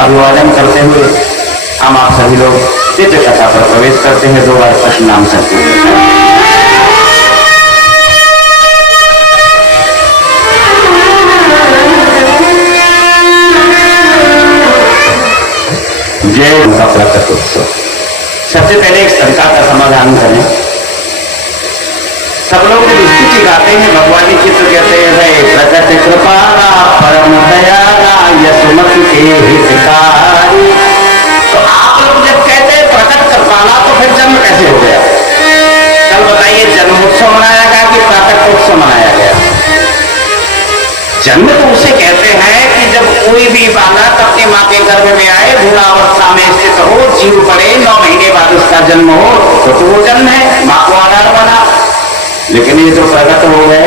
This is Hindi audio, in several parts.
अभिवादन करते हुए हम आप सभी लोग दिव्य कथा पर प्रवेश करते हैं। 2 बार कृष्ण नाम संकीर्तन। जय उनका प्रकट उत्सव। सबसे पहले एक शंका का समाधान करें। सब लोग स्तुति गाते हैं, भगवान की चित्र कहते हैं प्रकट कृपाला परम दयाला यशोमति के हितकारी। तो आप लोग जब कहते हैं प्रकट कृपाला तो फिर जन्म कैसे हो गया? कल बताइए, जन्मोत्सव मनाया गया कि प्रकटोत्सव मनाया गया? जन्म तो उसे कहते हैं कि जब कोई भी बालक अपनी माँ के गर्भ में आए, भ्रूणावस्था में स्थित हो, जीव पड़े, 9 महीने बाद उसका जन्म हो, तो वो जन्म है, माँ को आधार बना। लेकिन ये जो प्रकट हो गए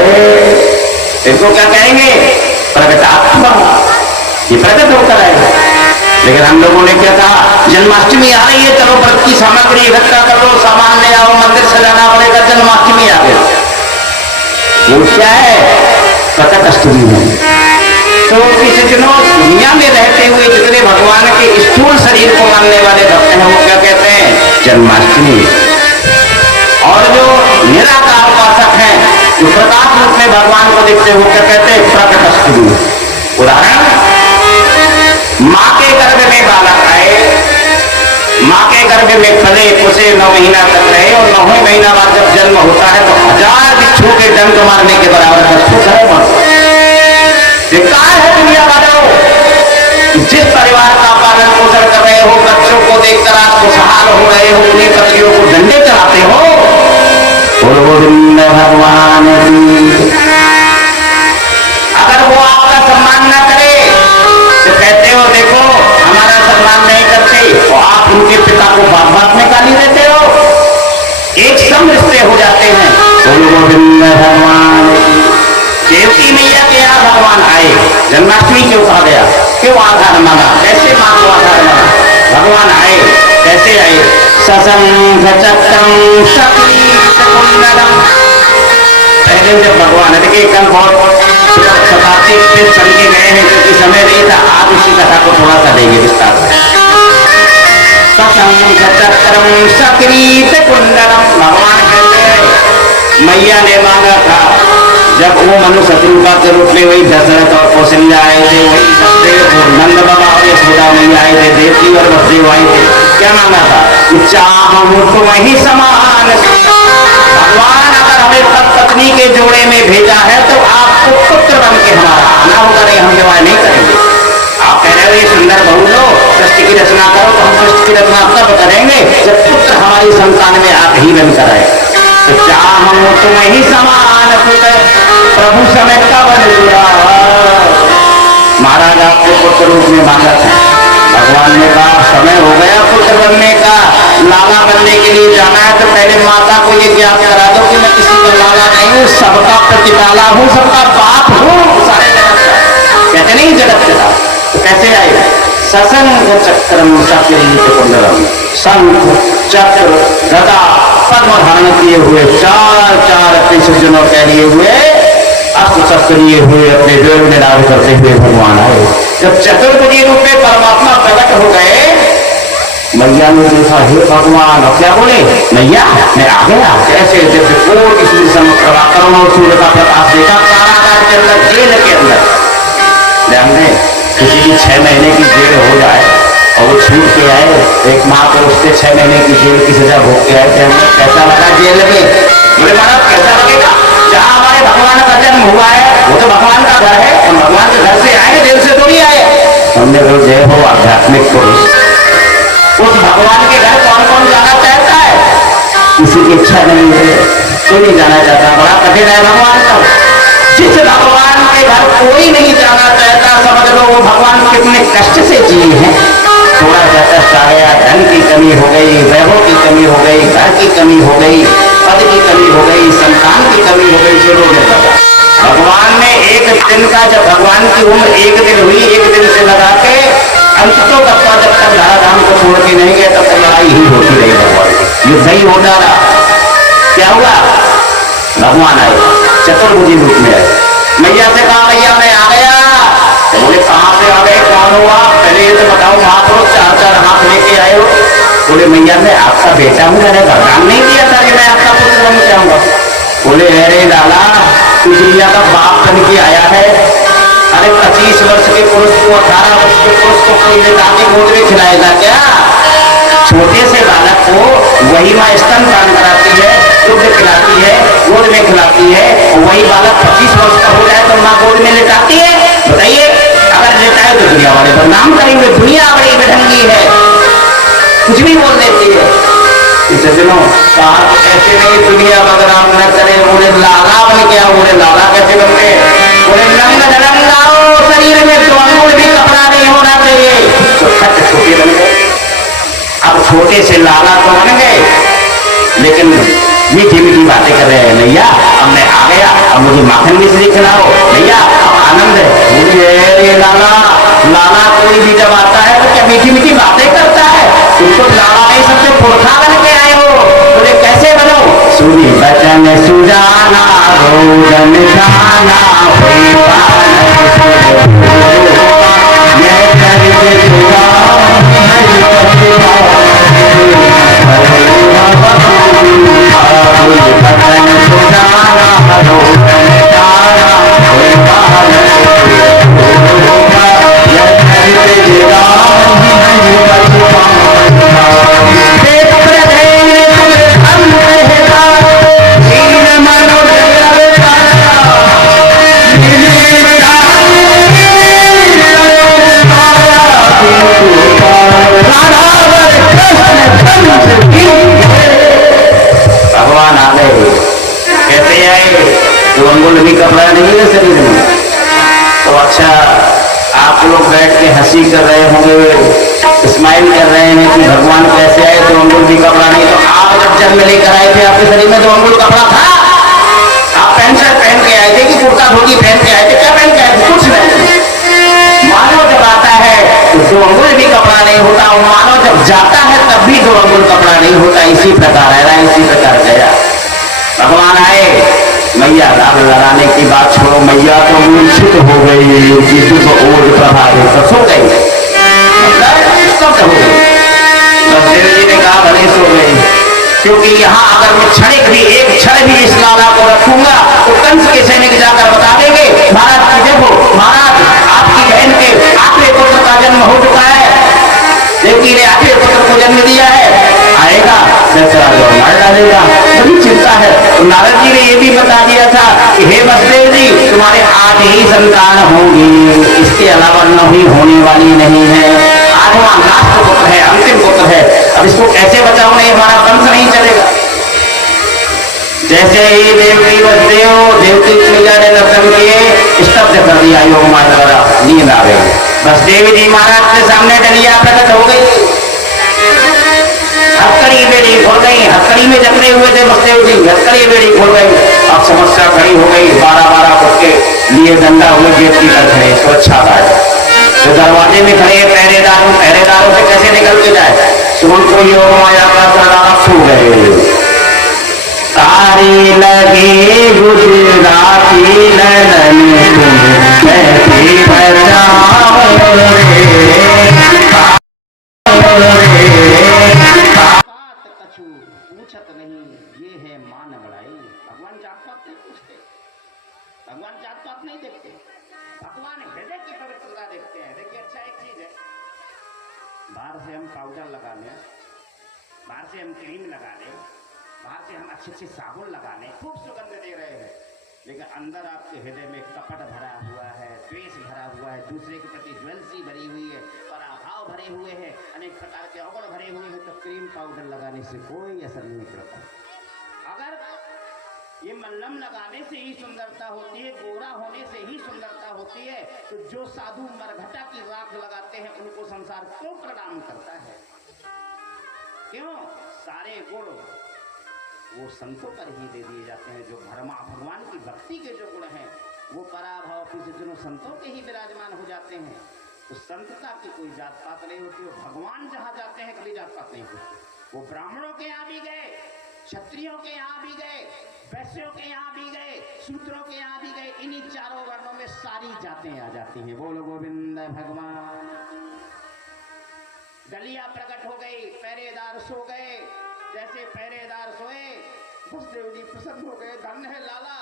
इनको क्या कहेंगे? प्रकटात्मा। ये प्रकट होकर आएगा। लेकिन हम लोगों ने क्या कहा? जन्माष्टमी आ रही है, चलो व्रत की सामग्री इकट्ठा कर लो, सामान ले आओ, मंदिर सजाना पड़ेगा, जन्माष्टमी आ गई। वो क्या है? प्रकट अष्टमी है। तो इस दिनों दुनिया में रहते हुए जितने भगवान के स्थूल शरीर को मानने वाले भक्त हैं वो क्या कहते हैं? जन्माष्टमी। और जो निराकार उपासक हैं, जो प्रकाश रूप में भगवान को देखते हो क्या कहते हैं? प्रकट अष्टमी। उदाहरण, माँ के गर्भ में बालक आए, माँ के गर्भ में पले, उसे 9 महीना तक रहे, और 9वें महीना बाद जब जन्म होता है तो 1000 बिच्छू के डंक मारने के बराबर का सुख है। बेकार है दुनिया वालों, जिस परिवार का पालन पोषण कर रहे हो, बच्चों को देखकर आप खुशहाल हो रहे हो, उन्हीं बच्चियों को डंडे चलाते हो। गोविंद भगवान, अगर वो आपका सम्मान न करे तो कहते हो देखो हमारा सम्मान नहीं करते, तो आप उनके पिता को बात बात में गाली देते हो। एक सम रिश्ते हो जाते हैं। गोविंद भगवान, देवती मैया के यहाँ भगवान आए, जन्माष्टमी क्यों कहा गया, क्यों आधार माना, कैसे मां को आधार माना, भगवान आए, कैसे आए, सशंख चक्रम शक्तिकुंडलम। पहले जब भगवान देखिए कल बहुत शताब्दी पे चल के गए हैं क्योंकि समय नहीं था, आप इसी कथा को थोड़ा सा देंगे विस्तार से। सशंख चक्रम शक्तिकुंडलम, भगवान कहते हैं मैया ने मांगा था, जब वो मनु शत्रुघ्न के रूप में वही दशरथ और कौशल्या आए थे, वही सत्यदेव और नंद बाबा और यशोदा मैया आए थे, देवकी और वसुदेव आए थे, क्या मांगा था, चाहूं तो वही समान। भगवान अगर हमें पत्नी के जोड़े में भेजा है तो आपको पुत्र बन के हमारा आना होगा, नहीं हम विवाह नहीं करेंगे। आप कह रहे हो ये सुंदर बहू लो, सृष्टि की रचना करो, तो हम सृष्टि की रचना तब करेंगे जब पुत्र हमारी संतान में आप ही बनकर आए। तो चाहूं तुम ही समान पुत्र प्रभु समय का बन जुड़ा। महाराज आपको पुत्र रूप में मांगा था, भगवान ने कहा समय हो गया पुत्र बनने का, लाला बनने के लिए जाना है तो पहले माता को ये ज्ञात करा दो कि मैं किसी का लाला नहीं हूँ, सबका प्रतिपाला हूँ, सबका बाप हूँ, सारे जगत का। कहते नहीं जगत पिता, तो कैसे आए, सशंख चक्रम शक्तिकुंडलम, शंख चक्र गदा पद्म धारण किए हुए, चार त्रिशूल कह लिए हुए, अस्त्र शस्त्र लिए हुए, अपने वेद में डाल करते हुए भगवान आए। जब चतुर्भुजी रूप में परमात्मा प्रकट हो गए, मैया ने देखा हे भगवान, और क्या बोले, मैया मैं आ गया। कैसे, जब कोटि सूर्य समप्रभा करोड़ों सूर्य का प्रकाश देखा, कारागार के अंदर, जेल के अंदर। ध्यान दें, किसी की 6 महीने की जेल हो जाए और वो छूट के आए, एक माँ को उससे 6 महीने की जेल की सजा भोग के आए, कैसा लगा जेल में, बोले महाराज कैसा लगेगा, जहाँ हमारे भगवान का जन्म हुआ है वो तो भगवान का घर है, हम भगवान के घर से आए, जेल से थोड़ी आए। हमने कहा जय हो आध्यात्मिक पुरुष, उस भगवान के घर कौन कौन जाना चाहता है, किसी की इच्छा नहीं है, कोई नहीं जाना चाहता, बड़ा कठिन है भगवान का। जिस भगवान के घर कोई नहीं जाना चाहता, समझ लो वो भगवान कितने कष्ट से जिए हैं। थोड़ा सा कष्ट आ गया, धन की कमी हो गई, वैभव की कमी हो गई, घर की कमी हो गई, पद की कमी हो गई, संतान की कमी हो गई, जो लोग भगवान ने एक दिन का, जब भगवान की उम्र 1 दिन हुई, 1 दिन से लगा के अंततों तक जब तक धाराधाम को छोड़ के नहीं गए तब तक लड़ाई ही होती रही भगवान की, युद्ध ही हो डाला। क्या हुआ, भगवान आए, चतुर्भुजी रूप में आए, मैया से कहा मैया मैं आ गया। तो बोले कहाँ से आ गए, कौन हुआ, पहले ये तो बताओ, महापुरुष 4 हाथ लेके आए हो। बोले मैया मैं आपका बेटा हूँ, मैंने वरदान नहीं दिया था कि मैं आपका पुत्र बन जाऊंगा। बोले अरे लाला तू दुनिया का बाप बन के आया है, अरे 25 वर्ष के पुरुष को, 18 वर्ष के पुरुष को कोई नेता के गोद में खिलाएगा क्या, छोटे से बालक को वही माँ स्तनपान कराती है, दूध खिलाती है, गोद में खिलाती है, और वही बालक 25 वर्ष का हो जाए तो माँ गोद में लेटाती है। बताइए, अगर लेटाए तो दुनिया वाले बदनाम करेंगे, दुनिया बड़ी बेढंगी है, कुछ भी बोल देती है। सज्जनों कहा ऐसे नहीं, दुनिया बदनाम न करे। बोले लाला बन गया, बोले लाला कैसे बन गए, बोले नंग धरम लाओ, शरीर में तो अंगूर भी कपड़ा नहीं होना चाहिए, तो खट छोटे बन गए। अब छोटे से लाला तो बन गए, लेकिन मीठी मीठी बातें कर रहे हैं, भैया अब मैं आ गया, अब मुझे माखन मिश्री खिलाओ, भैया अब आनंद है। बोले लाला, लाला कोई भी जब आता है तो क्या मीठी मीठी बातें करता है, तुम तो लाला नहीं सबसे पुरखा बन के आए हो। बोले कैसे बनो, सुनी बचन सुजाना, भोजन खाना, अच्छा आप लोग बैठ के हंसी कर रहे होंगे, स्माइल कर रहे हैं कि भगवान कैसे आए, 2 अंगुल भी कपड़ा नहीं। तो आप जब जन्म लेकर आए थे आपके शरीर में 2 अंगुल कपड़ा था? आप पैंट शर्ट पहन के आए थे कि कुर्ता धोती पहन के आए थे? क्या पहन के आए थे? कुछ नहीं। मानव जब आता है तो 2 अंगुल भी कपड़ा नहीं होता, और मानव जब जाता है तब भी 2 अंगुल कपड़ा नहीं होता। इसी प्रकार है, इसी प्रकार गया। भगवान आए, मैया राम लगाने की बात छोड़ो, मैया तो मूर्छित हो गई, ओढ़ प्रभावित सो गई, स्तब्ध हो गई। बस देव जी ने कहा भले सो गई, क्योंकि यहाँ अगर मैं क्षणिक भी, एक क्षण भी इस लाला को रखूंगा तो कंस के सैनिक जाकर बता देंगे महाराज की देखो, महाराज आपकी बहन के आखिरी पुत्र का जन्म हो चुका है, देवकी ने आखिरी पुत्र को जन्म दिया है, आएगा मार डालेगा, बड़ी चिंता है। तो नारद जी ने यह भी बता दिया था कि हे वसुदेव जी तुम्हारे 8 ही संतान होंगी, इसके अलावा 9 ही होने वाली नहीं है। 8वां लास्ट पुत्र है, अंतिम पुत्र है। अब इसको कैसे बचाओगे, हमारा वंश नहीं चलेगा। जैसे ही देवकी वसुदेव देवकी मैया ने दर्शन किए, स्तब्ध कर दिया योग माया द्वारा, नींद आ गई। बस देवी जी महाराज के सामने डलिया प्रकट हो गई, हथकड़ी बेड़ी खोल गई, हथकड़ी में जकड़े हुए थे वसुदेव जी, हथकड़ी बेड़ी खोल गई। अब समस्या खड़ी हो गई, 12-12 फुट के लिए डंडा हुए गेट की तरफ खड़े, सुरक्षा गार्ड तो दरवाजे में खड़े पहरेदारों से कैसे निकल के जाए। सुन को योग माया का सारा सो गए, तारी लगे गुजराती नैनन तुम कैसे बचाओ कछु पूछत नहीं, ये है मान बड़ाई। भगवान जात पात नहीं पूछते, भगवान जात पात नहीं देखते, भगवान हृदय की पवित्रता देखते हैं। देखिए अच्छा एक चीज है, बाहर से हम पाउडर लगा लें, बाहर से हम क्रीम लगा लें, बाहर से हम अच्छे साबुन लगा लें, खूब सुगंध दे रहे हैं, लेकिन अंदर आपके हृदय में कपट भरा हुआ है, द्वेष भरा हुआ है, दूसरे के प्रति ज्वेलसी भरी हुई है, पराभाव भरे हुए हैं, अनेक प्रकार के अवगुण भरे हुए हैं, तो क्रीम पाउडर लगाने से कोई असर नहीं करता। अगर ये मल्लम लगाने से ही सुंदरता होती है, गोरा होने से ही सुंदरता होती है, तो जो साधु मरघटा की राख लगाते हैं उनको संसार क्यों प्रणाम करता है? क्यों? सारे गुण वो संतों पर ही दे दिए जाते हैं। जो भगवान की भक्ति के जो गुण हैं वो पराभाव से जो संतों के ही विराजमान हो जाते हैं। तो संतता की कोई जात पात नहीं होती, भगवान जहाँ जाते हैं कभी जात पात नहीं होती। वो ब्राह्मणों के यहाँ भी गए, क्षत्रियों के यहाँ भी गए, वैश्यों के यहाँ भी गए, शूद्रों के यहाँ भी गए, इन्हीं चारों वर्णों में सारी जातें आ जाती हैं। बोलो गोविंद भगवान। डलिया प्रकट हो गई, पहरेदार सो गए। जैसे पहरेदार सोए वसुदेव जी प्रसन्न हो गए। धन्य है लाला,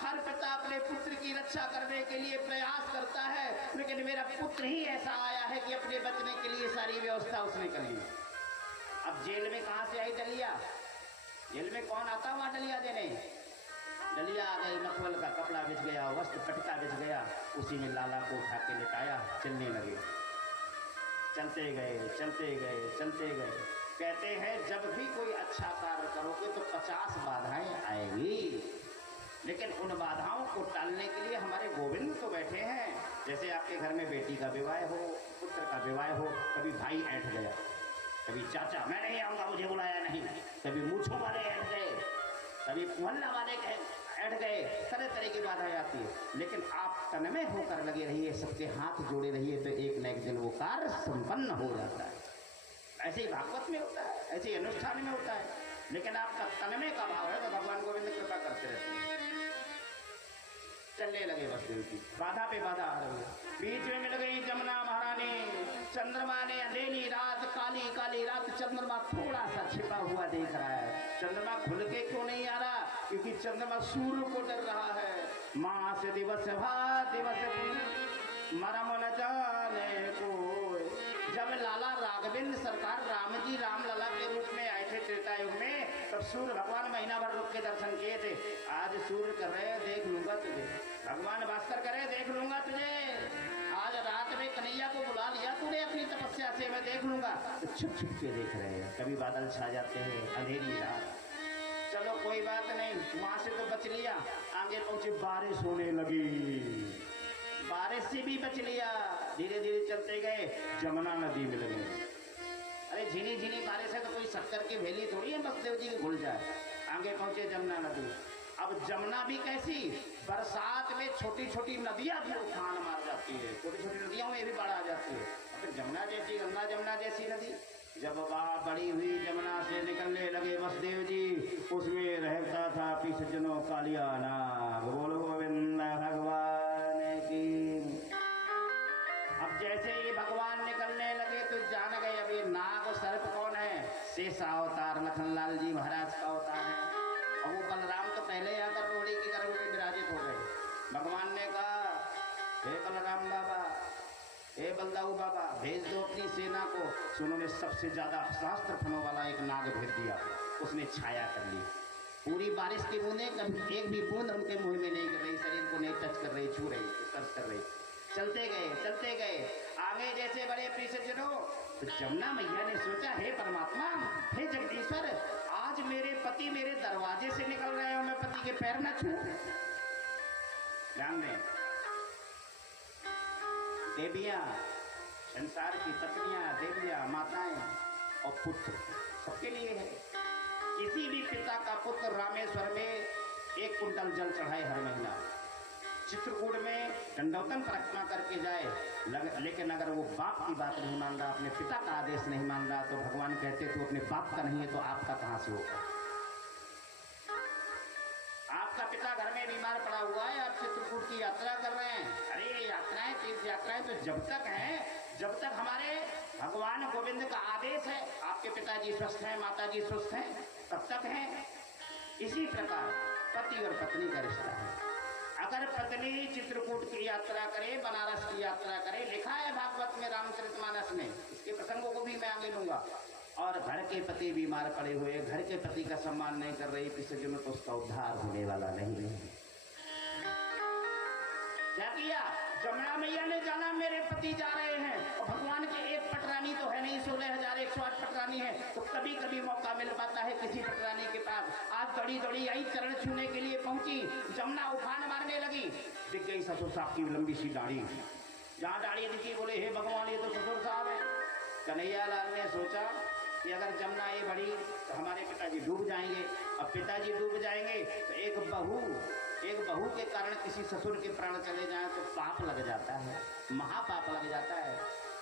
हर पिता अपने पुत्र की रक्षा करने के लिए प्रयास करता है, लेकिन मेरा पुत्र ही ऐसा आया है कि अपने बचने के लिए सारी व्यवस्था उसने कर ली। अब जेल में कहां से आई डलिया? जेल में कौन आता वहां डलिया देने? डलिया आ गई, मखमल का कपड़ा बिछ गया, वस्त्र पटका बिछ गया, उसी में लाला को उठा के लिटाया, चलने लगे। चलते गए चलते गए चलते गए। कहते हैं जब भी कोई अच्छा कार्य करोगे तो 50 बाधाएं आएगी, लेकिन उन बाधाओं को टालने के लिए हमारे गोविंद तो बैठे हैं। जैसे आपके घर में बेटी का विवाह हो, पुत्र का विवाह हो, कभी भाई ऐंठ गया, कभी चाचा मैं नहीं आऊँगा, मुझे बुलाया नहीं, कभी मूछों वाले ऐंठ गए, कभी मोहल्ला वाले ऐंठ गए, तरह तरह की बाधाएं आती है। लेकिन आप तन्मय होकर लगे रहिए, सबके हाथ जोड़े रहिए, तो एक न एक दिन वो कार्य संपन्न हो जाता है। ऐसे ही भागवत में होता है, ऐसे ही अनुष्ठान में होता है। लेकिन आपका तन्मय का भाव है तो भगवान गोविंद कृपा करते रहते हैं। चलने लगे वसुदेव जी, बाधा पे बाधा आ रही है। बीच में मिल गई जमुना महारानी। चंद्रमा ने अंधेरी रात, काली काली रात, चंद्रमा थोड़ा सा छिपा हुआ देख रहा है। चंद्रमा खुल के क्यों नहीं आ रहा? क्योंकि चंद्रमा सूर्य को डर रहा है। मास दिवस भा दिवस मरम न जाने को। जब लाला राघवेंद्र सरकार राम जी रामलला के रूप में आए थे त्रेता युग में, तब सूर्य भगवान महीना भर रुक के दर्शन किए थे। आज सूर्य कर रहे देख लूंगा तुझे, भगवान भास्कर करे देख लूंगा तुझे। आज रात में कन्हैया को बुला लिया तूने अपनी तपस्या से, मैं देख लूंगा। तो छुप छुप के देख रहे हैं, कभी बादल छा जाते हैं, अंधेरी रात। चलो कोई बात नहीं, वहां से तो बच लिया। आगे पहुंचे, बारिश होने लगी। बारिश से भी बच लिया। धीरे धीरे चलते गए, जमुना नदी मिल गई। अरे झीनी झीनी बारिश है तो कोई शक्कर की भेली थोड़ी है बसदेव जी की घुल जाए। आगे पहुंचे जमुना नदी। अब जमुना भी कैसी, बरसात में छोटी छोटी नदियां भी उफान मार जाती है, छोटी छोटी नदियों में भी बाढ़ आ जाती है। फिर जमुना जैसी गंगा जमुना जैसी नदी जब बड़ी हुई जमुना से निकलने लगे बसदेव जी, उसमें रहता था पी सज्जनों कालिया नाग। बोलो गोविंद भगवान की। अब जैसे ये भगवान निकलने लगे तो जान गए अब ये नाग और सर्प कौन है, शेष अवतार लखनलाल जी महाराज का अवतार है। अब वो बलराम तो पहले आकर रोड़ी की गर्भ में विराजित हो गए। भगवान ने कहा, हे बलराम बाबा, हे बलदाऊ बाबा, भेज दो अपनी सेना को। उन्होंने सबसे ज्यादा शास्त्र फनों वाला एक नाग भेज दिया, उसने छाया कर ली। पूरी बारिश की बूंदें कभी एक भी बूंद उनके मुंह में नहीं कर रही, शरीर को नहीं टच कर रही, छू रही, स्पर्श कर रही। चलते गए आगे जैसे बड़े प्रियजनों, तो जमुना मैया ने सोचा, हे परमात्मा, हे जगदीश्वर, आज मेरे पति मेरे दरवाजे से निकल रहे हो, मैं पति के पैर न छू। ध्यान दें, देवियां, संसार की पत्नियां, देवियां, माताएं और पुत्र सबके लिए है। किसी भी पिता का पुत्र रामेश्वर में 1 कुंटल जल चढ़ाए हर महीना, चित्रकूट में दंडौतन परिक्रमा करके जाए। लेकिन अगर वो बाप की बात नहीं मान रहा, अपने पिता का आदेश नहीं मान रहा, तो भगवान कहते तो अपने बाप का नहीं है तो आपका कहां से होगा। आपका पिता घर में बीमार पड़ा हुआ है, आप चित्रकूट की यात्रा कर रहे हैं। अरे यात्राएं, तीर्थ यात्राएं तो जब तक हैं, जब तक हमारे भगवान गोविंद का आदेश है, आपके पिताजी स्वस्थ हैं, माताजी स्वस्थ हैं, तब तक हैं। इसी प्रकार पति और पत्नी का रिश्ता है। अगर पत्नी चित्रकूट की यात्रा करे, बनारस की यात्रा करे, लिखा है भागवत में, रामचरितमानस में, इसके प्रसंगों को भी मैं आगे लूंगा, और घर के पति बीमार पड़े हुए, घर के पति का सम्मान नहीं कर रही, किसी में तो उसका उद्धार होने वाला नहीं है। क्या किया, जमुना मैया ने जाना मेरे पति जा रहे हैं, और भगवान के एक पटरानी तो है नहीं, 16,108 पटरानी है, तो कभी कभी मौका मिल पाता है किसी पटरानी के पास। आज दौड़ी दौड़ी आई, चरण छूने के लिए पहुंची, जमुना उफान मारने लगी। दिख गई ससुर साहब की लंबी सी दाढ़ी, जहाँ दाढ़ी दिखी बोले, हे भगवान, ये तो ससुर साहब है। कन्हैया लाल ने सोचा कि अगर जमुना ये बढ़ी तो हमारे पिताजी डूब जाएंगे। अब पिताजी डूब जाएंगे तो एक बहू के कारण किसी ससुर के प्राण चले जाएं तो पाप लग जाता है, महापाप लग जाता है।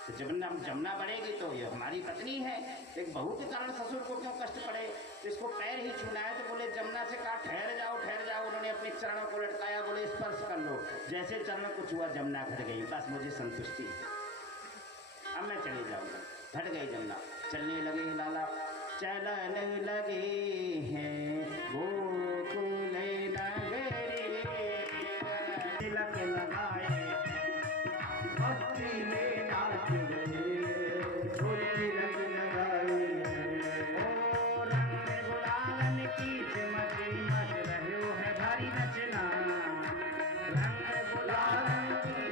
तो जमुना बढ़ेगी तो ये हमारी पत्नी है, एक बहू के कारण ससुर को क्यों कष्ट पड़े, इसको पैर ही छूना है। तो बोले जमुना से कहा, ठहर जाओ। उन्होंने अपने चरणों को लटकाया, बोले स्पर्श कर लो। जैसे चरणों को छुआ, जमुना घट गई, बस मुझे संतुष्टि, अब मैं चली जाऊंगा। घट गई जमुना, चलने लगे लाला, चलने लगे हैं गोकुल नगरी, तिलक लगाए भक्ति में नाच रहे, तिलक लगाए, ओ रंग गुलाल की चमक मच रहे है भारी नचना, रंग गुलाल की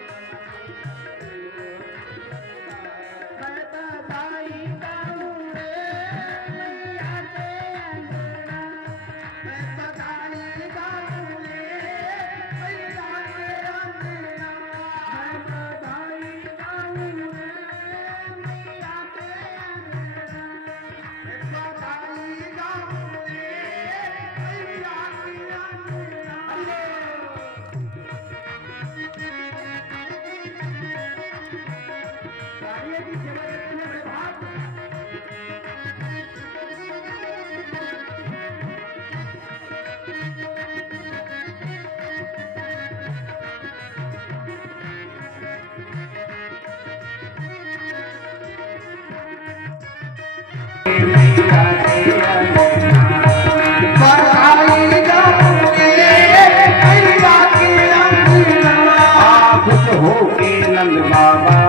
नंद बाबा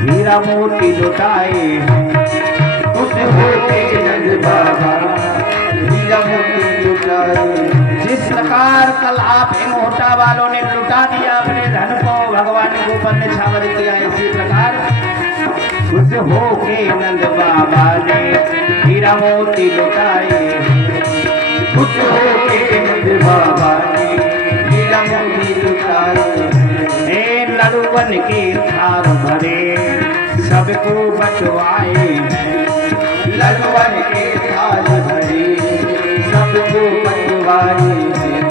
हीरा मोती लुटाए, खुश होके नंद बाबा हीरा मोती लुटाए। जिस प्रकार कल आप मोटा वालों ने लुटा दिया अपने धन को, भगवान के ऊपर ने छावर किया, इसी प्रकार खुश होके नंद बाबा ने हीरा मोती लुटाए, खुश होके नंद बाबा ने हीरा मोती लुटाए। लड़ुवन के थार भरे सबको बटवाए हैं। लड़ुवन के थार भरे सबको बटवाए हैं।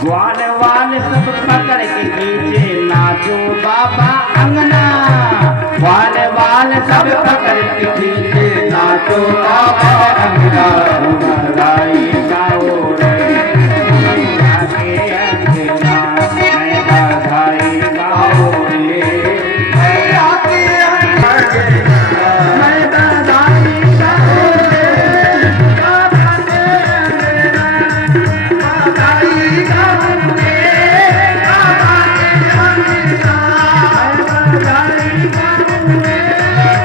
ग्वाल वाल सब पकड़ के खींचे नाचो बाबा अंगना। ग्वाल वाल सब पकड़ के खींचे नाचो बाबा अंगना। बधाई गाओ रे मैया के अंगना मैं बधाई गाओ रे मैया के अंगना मैं बधाई गाओ रे बाबा के अंगना बधाई गाओ रे बाबा के अंगना मैं बधाई गाओ रे बाबा के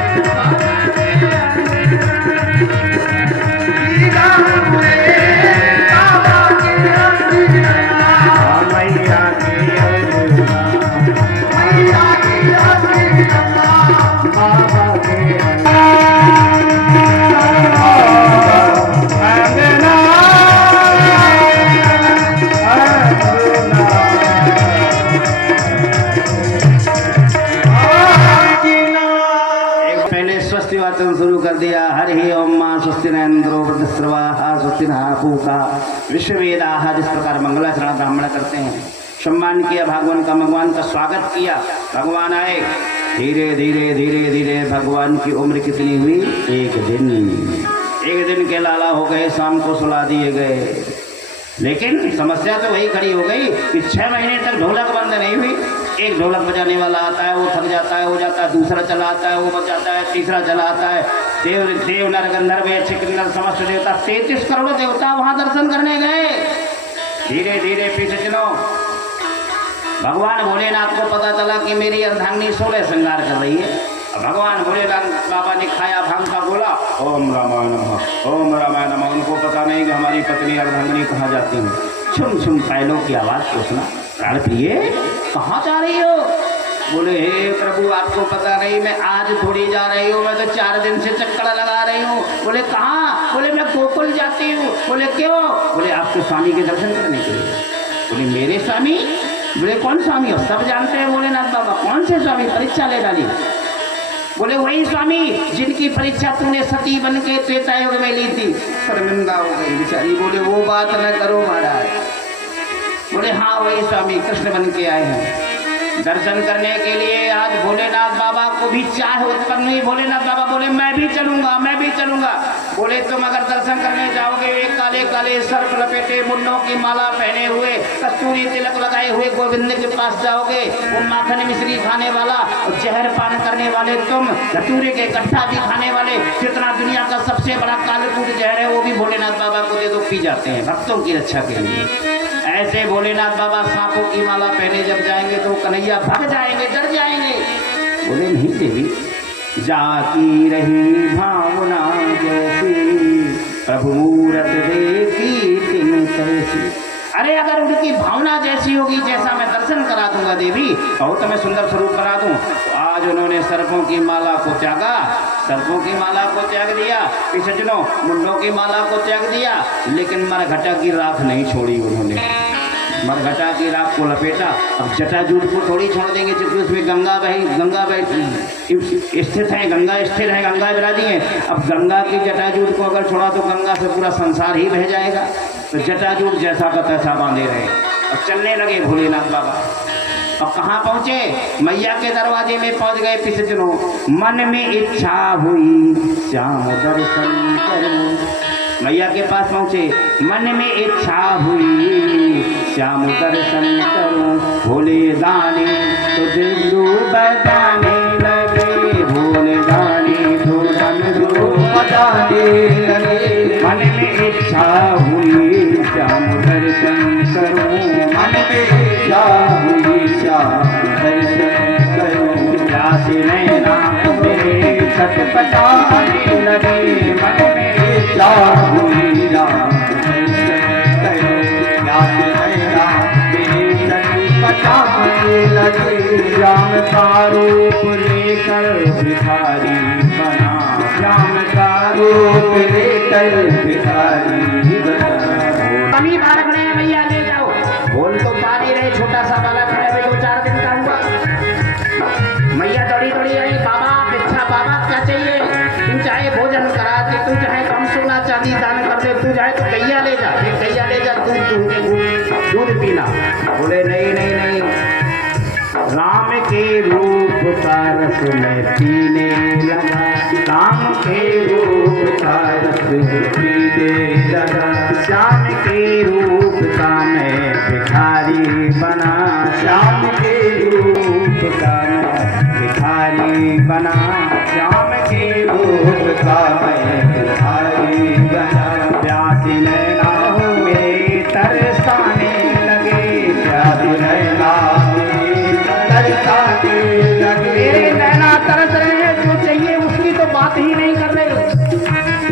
शुरू कर दिया। हरि ओम मां स्वस्ति न इंद्रो वृद्धस्रवाः स्वस्ति नः पूषा विश्ववेदाः। जिस प्रकार मंगलाचरण ब्राह्मण करते हैं, सम्मान किया भगवान का स्वागत किया। भगवान आए, धीरे धीरे धीरे धीरे भगवान की उम्र कितनी हुई? एक दिन के लाला हो गए, शाम को सुला दिए गए। लेकिन समस्या तो वही खड़ी हो गई कि 6 महीने तक ढोलक बंद नहीं हुई। एक ढोलक बजाने वाला आता है, वो थक जाता है, हो जाता है, दूसरा चला आता है, वो बजाता है, तीसरा चला आता है। देव नर गंधर्व यक्ष किन्नर समस्त देवता 33 करोड़ देवता वहां दर्शन करने गए। धीरे धीरे पीछे चलो। भगवान भोलेनाथ को पता चला कि मेरी अर्धांगिनी 16 श्रृंगार कर रही है। भगवान भोलेनाथ बाबा ने खाया भांग का गोला, ओम रामाय नमः ओम रामाय नमः। उनको पता नहीं कि हमारी पत्नी अर्धांगिनी कहाँ जाती है। छुम छुम पायलों की आवाज़ को सुना। प्राण प्रिय कहाँ जा रही हो? बोले हे प्रभु आपको पता नहीं, मैं आज थोड़ी जा रही हूँ, मैं तो 4 दिन से चक्कर लगा रही हूँ। बोले कहाँ? बोले मैं गोकुल जाती हूँ। बोले क्यों? बोले आपके स्वामी के दर्शन करने के लिए। बोले मेरे स्वामी? बोले कौन स्वामी हो? सब जानते हैं भोलेनाथ बाबा। कौन से स्वामी? परीक्षा ले डाली। बोले वही स्वामी जिनकी परीक्षा तूने सती बन के त्रेता युग में ली थी। शर्मिंदा हो गई बेचारी। बोले वो बात न करो महाराज। बोले हाँ वही स्वामी कृष्ण बन के आए हैं दर्शन करने के लिए। आज भोलेनाथ बाबा को भी चाह उत्पन्न हुई। भोलेनाथ बाबा बोले मैं भी चलूंगा, मैं भी चलूंगा। बोले तुम अगर दर्शन करने जाओगे, वे काले काले सर्प लपेटे, मुन्नों की माला पहने हुए, कस्तूरी तिलक लगाए हुए गोविंद के पास जाओगे। वो माखन मिश्री खाने वाला और जहर पान करने वाले तुम, धतूरे के गट्ठा भी खाने वाले, जितना दुनिया का सबसे बड़ा कालकूट जहर है वो भी भोलेनाथ बाबा को दे दो, पी जाते हैं भक्तों की रक्षा के लिए। ऐसे भोलेनाथ बाबा सांपों की माला पहने जब जाएंगे तो कन्हैया भाग जाएंगे, डर जाएंगे। बोले नहीं देवी, जाती रही भावना जैसी, प्रभु मूरत देखी तिन तैसी। अरे अगर उनकी भावना जैसी होगी, जैसा मैं दर्शन करा दूंगा देवी, कहो तो मैं सुंदर स्वरूप करा दूं। तो आज उन्होंने सर्पों की माला को त्यागा, सर्पों की माला को त्याग दिया, पीछे चलो मुंडों की माला को त्याग दिया, लेकिन मरघटा की राख नहीं छोड़ी उन्होंने। मरघटा की राख को लपेटा। अब जटाजूट को थोड़ी छोड़ देंगे, क्योंकि उसमें गंगा स्थित है, गंगा स्थिर है, गंगा विराजी है। अब गंगा की जटाजूट को अगर छोड़ा तो गंगा से पूरा संसार ही बह जाएगा। तो जटाजूट जैसा का तैसा बांधे रहे। अब चलने लगे भोलेनाथ बाबा। अब कहाँ पहुँचे? मैया के दरवाजे में पहुँच गए। पीछे चलो। मन में इच्छा हुई श्याम दर्शन करूं। मैया के पास पहुँचे। मन में इच्छा हुई श्याम दर्शन करूं। भोले दानी तो दिलू बजाने लगे, भोले दानी तो दिलू बजाने लगे। मन में इच्छा हुई श्याम दर्शन करूं। मन में इच्छा हुई श्याम दर्शन करूं। प्यासे नैना मेरे छटपटाने लगे। मन में इच्छा हुई राम दर्शन करूं। प्यासे नैना मेरे छटपटाने लगे। राम का रूप लेकर भिखारी बना। राम का रूप लेकर भिखारी बना। अभी बालक ने भैया ले जाओ। बोल तो पा नहीं रहे, छोटा सा बालक है, 2-4 दिन का हुआ। के रूप का रस मैं पीने लगा, शाम के रूप का रस पीने लगा, श्याम के रूप का मैं भिखारी बना, श्याम के रूप का मैं भिखारी बना, श्याम के रूप का मैं भिखारी बना। प्यासी नैना में तरसाने लगे, प्यासी नैना में तरसाने लगे, नैना तरस रहे हैं, जो चाहिए उसकी तो बात ही नहीं कर रहे।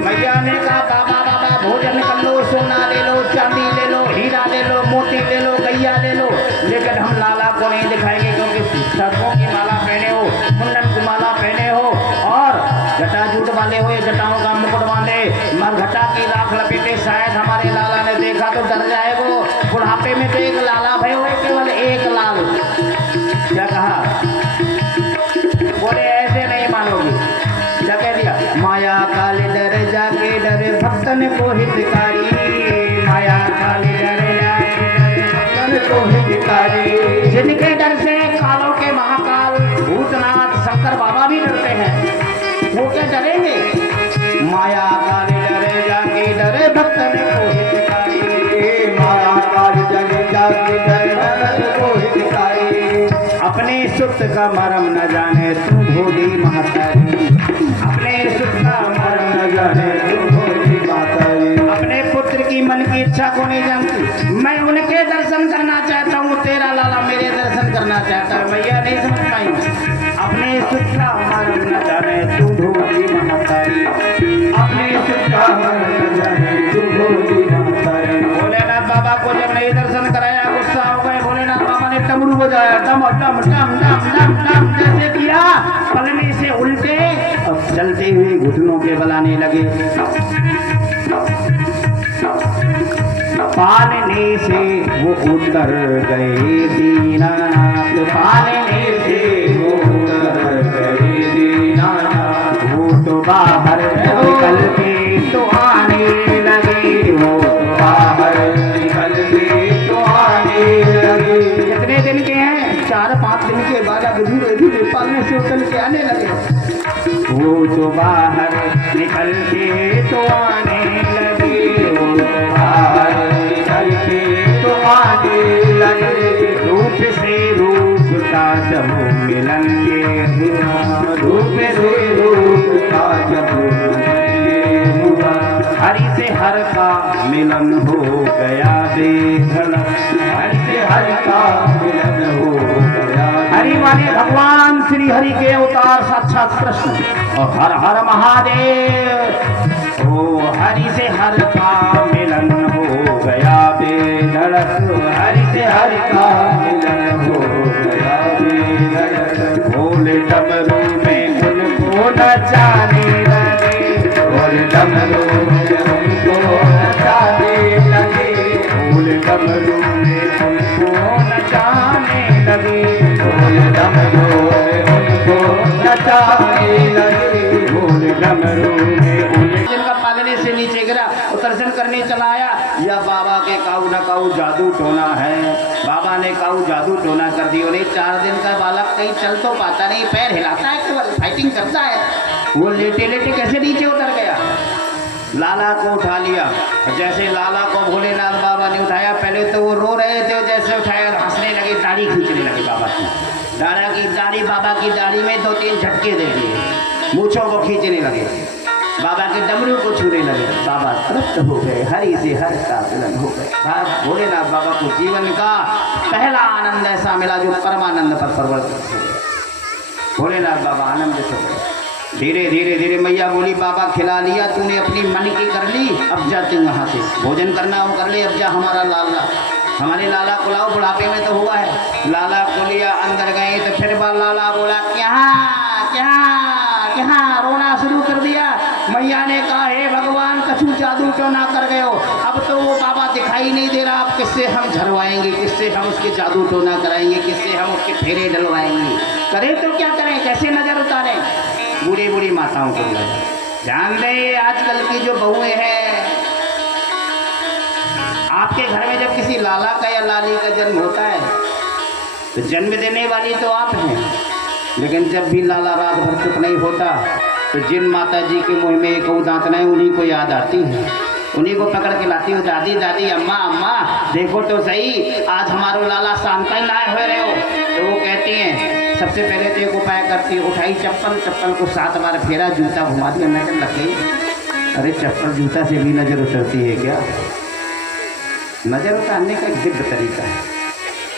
मैया ने कहा बाबा बाबा भोजन कर लो, सोना ले लो, चांदी ले लो, हीरा ले लो, मोती ले लो, गैया ले लो, लेकिन हम लाला को नहीं दिखाएंगे, क्योंकि सर्पों की माला पहने हो, मुंडन की माला पहने हो और जटाजूट वाले हो, जटाओं का मुकुट बांधे, मरघटा की राख लपेटे, शायद हमारे लाला ने देखा तो डर जाए वो। बुढ़ापे में तो एक लाला भय हुए, केवल एक लाल। क्या कहा? बोले ऐसे नहीं मानोगे। क्या कह दिया? माया काले डर जाके डरे भक्तन को हितकारी, माया काले डर जाके भक्तन को हितकारी। जिनके डर से कालों के महाकाल भूतनाथ शंकर बाबा भी डरते हैं, वो क्या डरेंगे? माया काले डरे जाके डरे भक्तन को हितकारी, माया काले डरे जाके डरे भक्तन को हितकारी। अपने सुत का मरम न जाने तू भोली महतारी, अपने सुत का मरम न जाने तू भोली महतारी। अपने पुत्र की मन की इच्छा को नहीं जानती, मैं उनके दर्शन करना चाहता हूँ, तेरा लाला मेरे दर्शन करना चाहता है। मैया नहीं समझ पाई। अपने सुत का मरम न जाने तू भोली महतारी, अपने सुत का मरम न जाने तू भोली महतारी। भोलेनाथ बाबा को जब नहीं दर्शन कराया, गुस्सा हो गए। भोलेनाथ बाबा ने डमरू बजाया, डम डम डम डम डम डम जैसे किया, पलने से उल्टे और चलते हुए घुटनों के बलाने लगे। पालने से वो उतर गए दीनानाथ, पालने से वो उतर गए दीनानाथ। वो तो बाहर निकल के तो आने लगे, वो तो बाहर निकल के तो आने लगे। कितने दिन के हैं? 4-5 दिन के बाद अब धीरे धीरे पालने से उतर के आने लगे। वो तो बाहर निकल के तो आने लगे, वो तो बाहर निकल के तो आने लगे। रूप से रूप का जब मिलन के हुआ, रूप से रूप का जब मिलन हुआ, हरि से हर का मिलन हो गया देखना, हरि से हर का मिलन हो गया। हरि माने भगवान श्री हरि के अवतार साक्षात कृष्ण और हर हर महादेव। ओ हरि से हर का मिलन हो गया बेधड़क, हरि से हर का मिलन हो गया बेधड़क। भोले डमरू में उनको नचाने लगे, भोले डमरू में उनको नचाने लगे, भोले डमरू में उनको नचाने लगे, भोले डमरू में उनको नचाने लगे, भोले डमरू में उनका पालने से नीचे गिरा और दर्शन करने चला आया। या बाबा के काऊ न काऊ जादू टोना है, बाबा ने काऊ जादू टोना कर दिया। नहीं 4 दिन का बालक कहीं चल तो पाता नहीं, पैर हिलाता है, केवल फाइटिंग करता है। वो लेटे लेटे कैसे नीचे उतर गया? लाला को उठा लिया। जैसे लाला को भोलेनाथ बाबा ने उठाया, पहले तो वो रो रहे थे, जैसे उठाया हंसने लगे, दाढ़ी खींचने लगे बाबा की। बाबा की दाढ़ी में 2-3 झटके दे दिए, मूछों को खींचने लगे, बाबा के डमरू को छूने लगे। बाबा तृप्त हो गए, हरि से हर का मिलन हो गए। भोलेनाथ बाबा को जीवन का पहला आनंद ऐसा मिला जो परमानंद पर परिवर्तित हो गया। भोलेनाथ बाबा आनंदित हो गए। धीरे धीरे धीरे मैया बोली, बाबा खिला लिया तूने, अपनी मन की कर ली, अब जा तू यहाँ से, भोजन करना हो कर ले, अब जा हमारा लाला, हमारे लाला को लाओ, बुढ़ापे में तो हुआ है। लाला को लिया, अंदर गए तो फिर बार लाला बोला क्या क्या क्या, रोना शुरू कर दिया। मैया ने कहा हे भगवान, कछु जादू क्यों ना कर गए हो, अब तो वो बाबा दिखाई नहीं दे रहा, अब किससे हम झरवाएंगे, किससे हम उसके जादू टोना कराएंगे, किससे हम उसके फेरे डलवाएंगे, करें तो क्या करें, कैसे नजर उतारें। बूढ़ी बूढ़ी माताओं को ध्यान दे, आजकल की जो बहुएं हैं, आपके घर में जब किसी लाला का या लाली का जन्म होता है तो जन्म देने वाली तो आप हैं, लेकिन जब भी लाला रात भर चुप नहीं होता तो जिन माता जी के मुँह में एक दांतना है उन्हीं को याद आती है, उन्हीं को पकड़ के लाती हूँ, दादी दादी अम्मा अम्मा देखो तो सही आज हमारो लाला शांता ही लाए हुए रहे हो। तो वो कहती हैं सबसे पहले तो एक उपाय करती है, उठाई चप्पल, चप्पल को 7 बार फेरा, जूता घुमा दिया, नजर लग गई। अरे चप्पल जूता से भी नजर उतरती है क्या? नजर उतारने का एक दिव्य तरीका है।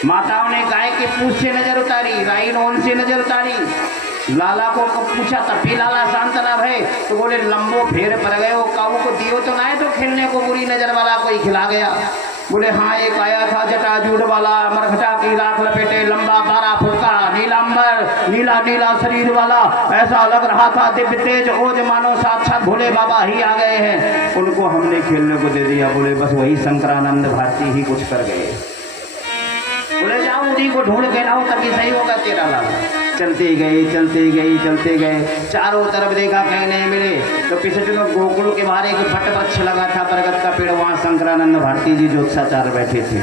माताओं ने गाय के पूंछ से नजर उतारी, राई नोन से नजर उतारी। लाला को पूछा तब भी लाला शांत ना भय, तो बोले लंबो फेर पर गए हो, काऊ को दियो तो ना है तो खेलने को बुरी नजर वाला कोई खिला गया। बोले हाँ एक आया था जटाजूट वाला, मरघटा की राख लपेटे, लंबा 12 फुट का, नीलांबर, नीला नीला शरीर वाला, ऐसा लग रहा था दिव्य तेज ओज मानो साक्षात भोले बाबा ही आ गए हैं। उनको हमने खेलने को दे दिया। बोले बस वही शंकरानंद भारती ही कुछ कर गए। बोले जाओ उन्हीं को ढूंढ के लाओ तभी सही होगा तेरा लाला। चलते गए चलते गए चलते गए, चारों तरफ देखा कहीं नहीं मिले, तो पीछे जो गोकुल के बाहर एक बट वृक्ष लगा था बरगद का पेड़, वहाँ शंकरानंद भारती जी ज्योत्साचार्य बैठे थे,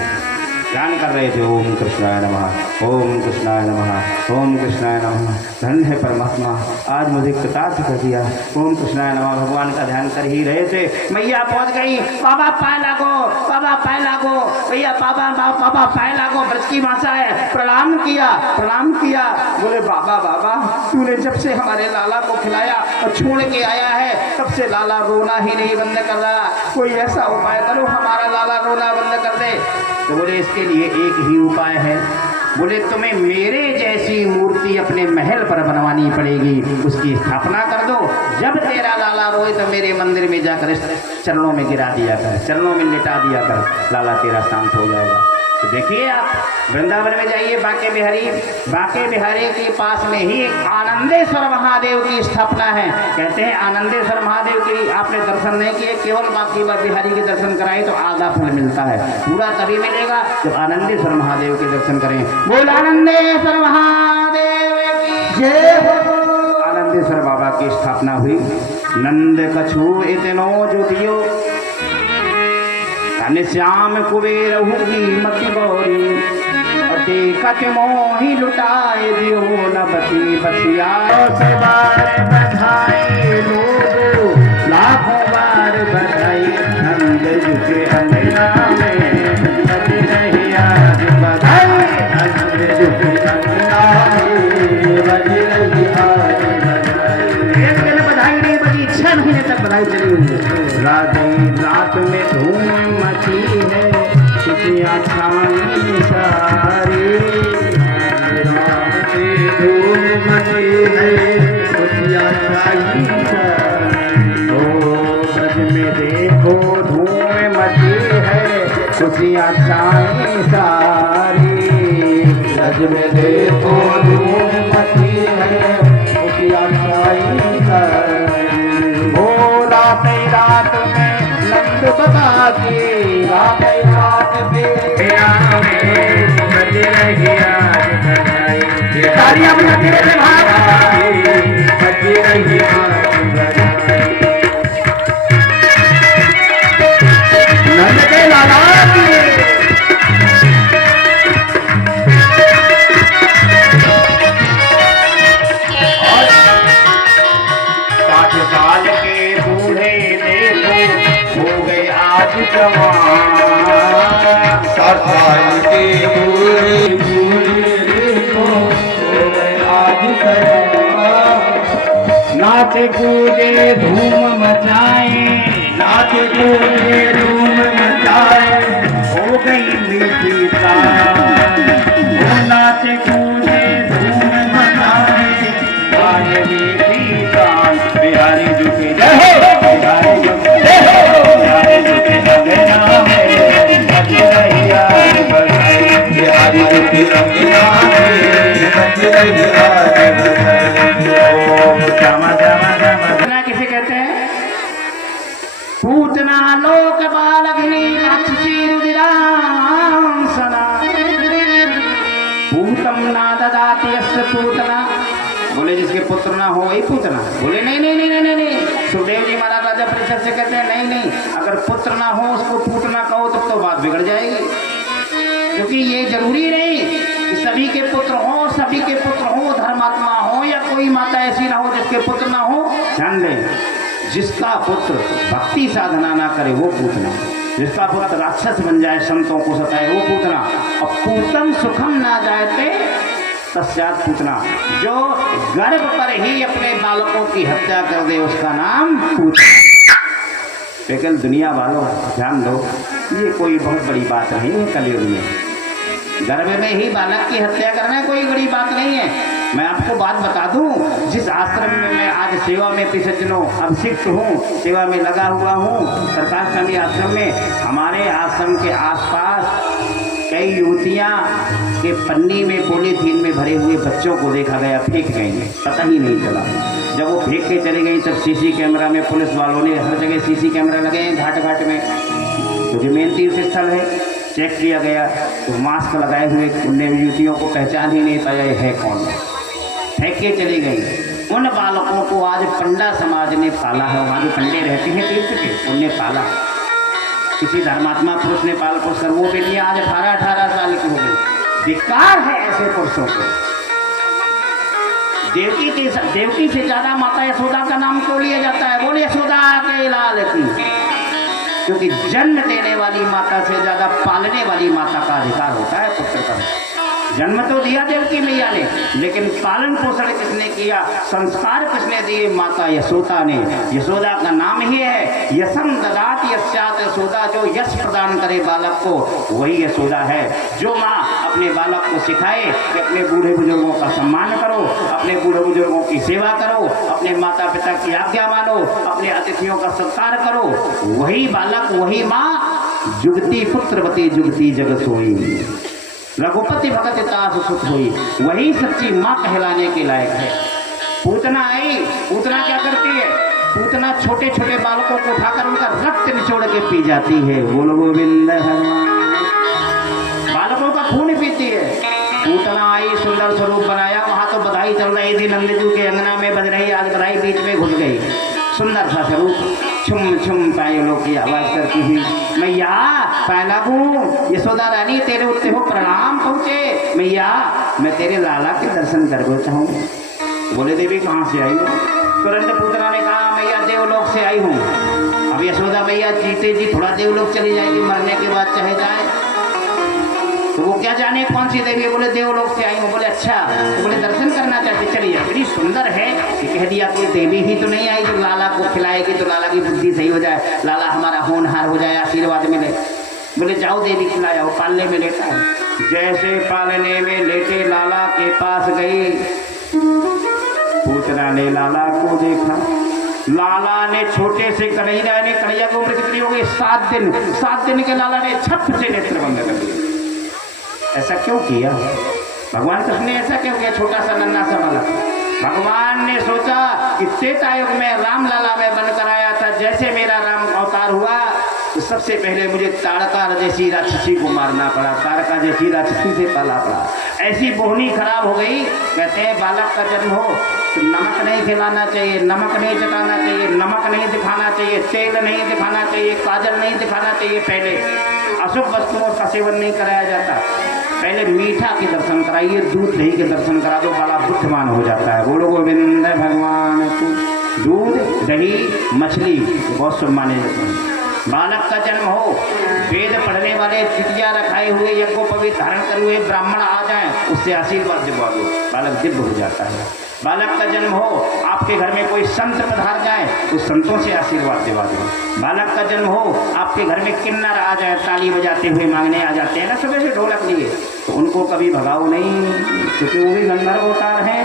ध्यान कर रहे थे। ओम कृष्णाय नमः, ओम कृष्णाय नमः, ओम कृष्णाय नमः। धन्य है परमात्मा, आज मुझे कृतार्थ कर दिया। ओम कृष्णाय नमः भगवान का ध्यान कर ही रहे थे, मैया पहुंच गई। बाबा पाए लागो, बाबा पाए लागो, भैया बाबा बाबा पाए लागो। ब्रज की भाषा है, प्रणाम किया, प्रणाम किया। बोले बाबा बाबा तूने जब से हमारे लाला को खिलाया और छोड़ के आया है तब से लाला रोना ही नहीं बंद कर रहा, कोई ऐसा उपाय करो हमारा लाला रोना बंद कर दे। तो बोले इसके लिए एक ही उपाय है। बोले तुम्हें मेरे जैसी मूर्ति अपने महल पर बनवानी पड़ेगी, उसकी स्थापना कर दो। जब तेरा लाला रोए तो मेरे मंदिर में जाकर चरणों में गिरा दिया कर, चरणों में लिटा दिया कर, लाला तेरा शांत हो जाएगा। तो देखिए आप वृंदावन में जाइए, बांके बिहारी के पास में ही आनंदेश्वर महादेव की स्थापना है। कहते हैं आनंदेश्वर महादेव की आपने दर्शन नहीं किए, केवल बांके बिहारी के दर्शन कराएं तो आधा फल मिलता है, पूरा तभी मिलेगा जब आनंदेश्वर महादेव के दर्शन करें। बोल आनंदेश्वर महादेव की जय। आनंदेश्वर बाबा की स्थापना हुई। नंद कछु इतनो ज्योतियो श्याम कुबेर हुई मति गौरी, देखत मोहि लुटाए दियो न बसी बसिया। से बार बधाई लोगो, लाखों बार बधाई, नंद जी के अंगना में बज रही आज बधाई, नंद जी के अंगना में बज रही आज बधाई। एक दिन बधाई नहीं बजी, 6 महीने तक बधाई चली हुई है। रात में धूम मची है, खुशियाँ छाई सारी, रात में धूम मची है, खुशियाँ छाई सारी। ओ ब्रज में देखो धूम मची है, खुशियाँ छाई सारी, ब्रज में देखो धूम मची है, खुशियाँ छाई सारी। रात में नंद बता के, रात में बज रही आज बधाई, तालियां बजाते रहे भाई, बज रही आज बधाई। नंद के लाला की 60 साल के बूढ़े देखो हो गए आज जवान, 60 साल के बूढ़े देखो हो गए आज जवान। नाचे कूदे धूम मचाए, नाचे कूदे धूम मचाए, हो गई मीठी तान। नाचे कूदे धूम मचाए, गाए मीठी तान। बिहारी जी की जय हो, बिहारी जी की जय हो, बिहारी जी के अंगना में बज रही आज बधाई, बिहारी जी के अंगना में बज रही आज बधाई। ओम श्यामा श्यामा श्यामा। किसे कहते हैं? पूतना लोक बालग्नि राक्षसी रुधिरांसना, पूतम ना ददाति यस्य पूतना। बोले जिसके पुत्र ना हो वही पूतना। बोले नहीं नहीं नहीं नहीं नहीं, सुखदेव जी महाराज राजा परिषद से कहते हैं नहीं नहीं, अगर पुत्र ना हो उसको पूतना कहो तब तो बात बिगड़ जाएगी, क्योंकि ये जरूरी नहीं कि सभी के पुत्र हो, सभी के पुत्र हो, धर्मात्मा हो, या कोई माता ऐसी ना हो जिसके पुत्र ना हो। ध्यान दें, जिसका पुत्र भक्ति साधना ना करे वो पूतना, जिसका पुत्र राक्षस बन जाए, संतों को सताए, वो पूतना। और पूतन सुखम ना जायते तस्यात् पूतना, जो गर्भ पर ही अपने बालकों की हत्या कर दे उसका नाम पूतना। लेकिन दुनिया वालों ध्यान दो, ये कोई बहुत बड़ी बात नहीं है कलयुग में। गर्भ में ही बालक की हत्या करना कोई बड़ी बात नहीं है। मैं आपको बात बता दूं, जिस आश्रम में मैं आज सेवा में पिछजनों अभिषिक्त हूँ, सेवा में लगा हुआ हूँ, सरकार स्वामी आश्रम में, हमारे आश्रम के आसपास कई युवतियाँ के पन्नी में पॉलीथीन में भरे हुए बच्चों को देखा गया, फेंक गई, पता ही नहीं चला। जब वो फेंक के चली गई तब सीसी कैमरा में पुलिस वालों ने, हर जगह सीसी कैमरा लगे हैं घाट घाट में, क्योंकि मेन तीर्थ स्थल है, चेक किया गया तो मास्क लगाए हुए उन युवतियों को पहचान ही नहीं पाया है कौन, फेंक के चली गई। उन बालकों को आज पंडा समाज ने पाला है, वहाँ जो पंडे रहते हैं तीर्थ के, उनने पाला। किसी धर्मात्मा पुरुष ने पाल पोस कर वो बेटियां आज 18-18 साल की हो गई। धिक्कार है ऐसे पुरुषों को। देवकी से ज्यादा माता यशोदा का नाम क्यों लिया जाता है? बोलिए यशोदा के लाल की, क्योंकि जन्म देने वाली माता से ज्यादा पालने वाली माता का अधिकार होता है पुत्र का। जन्म तो दिया देवकी मैया ने, लेकिन पालन पोषण किसने किया, संस्कार किसने दिए? माता यशोदा ने। यशोदा का नाम ही है यशम ददात यस्यात् यशोदा, जो यश प्रदान करे बालक को वही यशोदा है। जो माँ अपने बालक को सिखाए कि अपने बूढ़े बुजुर्गों का सम्मान करो, अपने बूढ़े बुजुर्गों की सेवा करो, अपने माता पिता की आज्ञा मानो, अपने अतिथियों का सत्कार करो, वही बालक, वही माँ जुगती पुत्रवती जुगती जगत सोई, रघुपति भगत तास सुत हुई, वही सच्ची माँ कहलाने के लायक है। पूतना आई, पूतना क्या करती है? पूतना छोटे छोटे बालकों को उठाकर उनका रक्त निचोड़ के पी जाती है। बोलो गोविंद हनुमान। बालकों का खून पीती है। पूतना आई, सुंदर स्वरूप बनाया, वहां तो बधाई चल रही थी, नंदजू के अंगना में बज रही, आज बधाई बीच में घुस गई। सुंदर सा स्वरूप, छुम छुम पायलों की आवाज करती हुई, मैया पैलागू, यशोदा रानी तेरे उत्ते हो प्रणाम पहुँचे। मैया मैं तेरे लाला के दर्शन करना चाहूँ। बोले देवी कहाँ से आई हो? तुरंत पूतना ने कहा मैया देवलोक से आई हूँ। अब यशोदा मैया जीते जी थोड़ा देवलोक चली जाएगी, मरने के बाद चाहे जाए, तो वो क्या जाने कौन सी देवी? बोले देवलोक से आई हूँ। बोले अच्छा, तो बोले दर्शन करना चाहते, चलिए। बड़ी सुंदर है, कह दिया कोई देवी ही तो नहीं आई जो लाला को खिलाएगी, तो लाला की बुद्धि सही हो जाए, लाला हमारा होनहार हो जाए, आशीर्वाद मिले। बोले जाओ देवी खिलाया, वो पालने में लेटा है। जैसे पालने में लेटे लाला के पास गई, पूतना ने लाला को देखा। लाला ने छोटे से कन्हैया ने, कन्हैया की उम्र कितनी हो गई? 7 दिन के लाला ने छप से नेत्र बंद कर दिए। ऐसा क्यों किया भगवान कृष्ण ने? ऐसा क्यों किया? छोटा सा नन्हा सा बालक। भगवान ने सोचा कि त्रेता युग में राम लाला में बनकर आया था, जैसे मेरा राम अवतार हुआ तो सबसे पहले मुझे ताड़का जैसी राक्षसी को मारना पड़ा, ताड़का जैसी राक्षसी से पाला पड़ा। ऐसी बोहनी खराब हो गई। कहते हैं बालक का जन्म हो तो नमक नहीं खिलाना चाहिए, नमक नहीं चटाना चाहिए, नमक नहीं दिखाना चाहिए, तेल नहीं दिखाना चाहिए, काजल नहीं दिखाना चाहिए। पहले अशुभ वस्तुओं का सेवन नहीं कराया जाता। पहले मीठा के दर्शन कराइए, दूध दही के दर्शन करा दो, बड़ा बुद्धिमान हो जाता है। बोलो गोविंद भगवान को। दूध दही मछली बहुत शुभ माने जाते हैं। बालक का जन्म हो, वेद पढ़ने वाले चिटिया रखाए हुए यज्ञोपवीत धारण करे हुए ब्राह्मण आ जाएं, उससे आशीर्वाद दिलवा दो, बालक दिव्य हो जाता है। बालक का जन्म हो, आपके घर में कोई संत पधार जाए, उस संतों से आशीर्वाद दिलवा दो। बालक का जन्म हो, आपके घर में किन्नर आ जाए, ताली बजाते हुए मांगने आ जाते हैं ना सुबह से ढोलक लिए, तो उनको कभी भगाओ नहीं, क्योंकि वो भी गंधर्व अवतार हैं,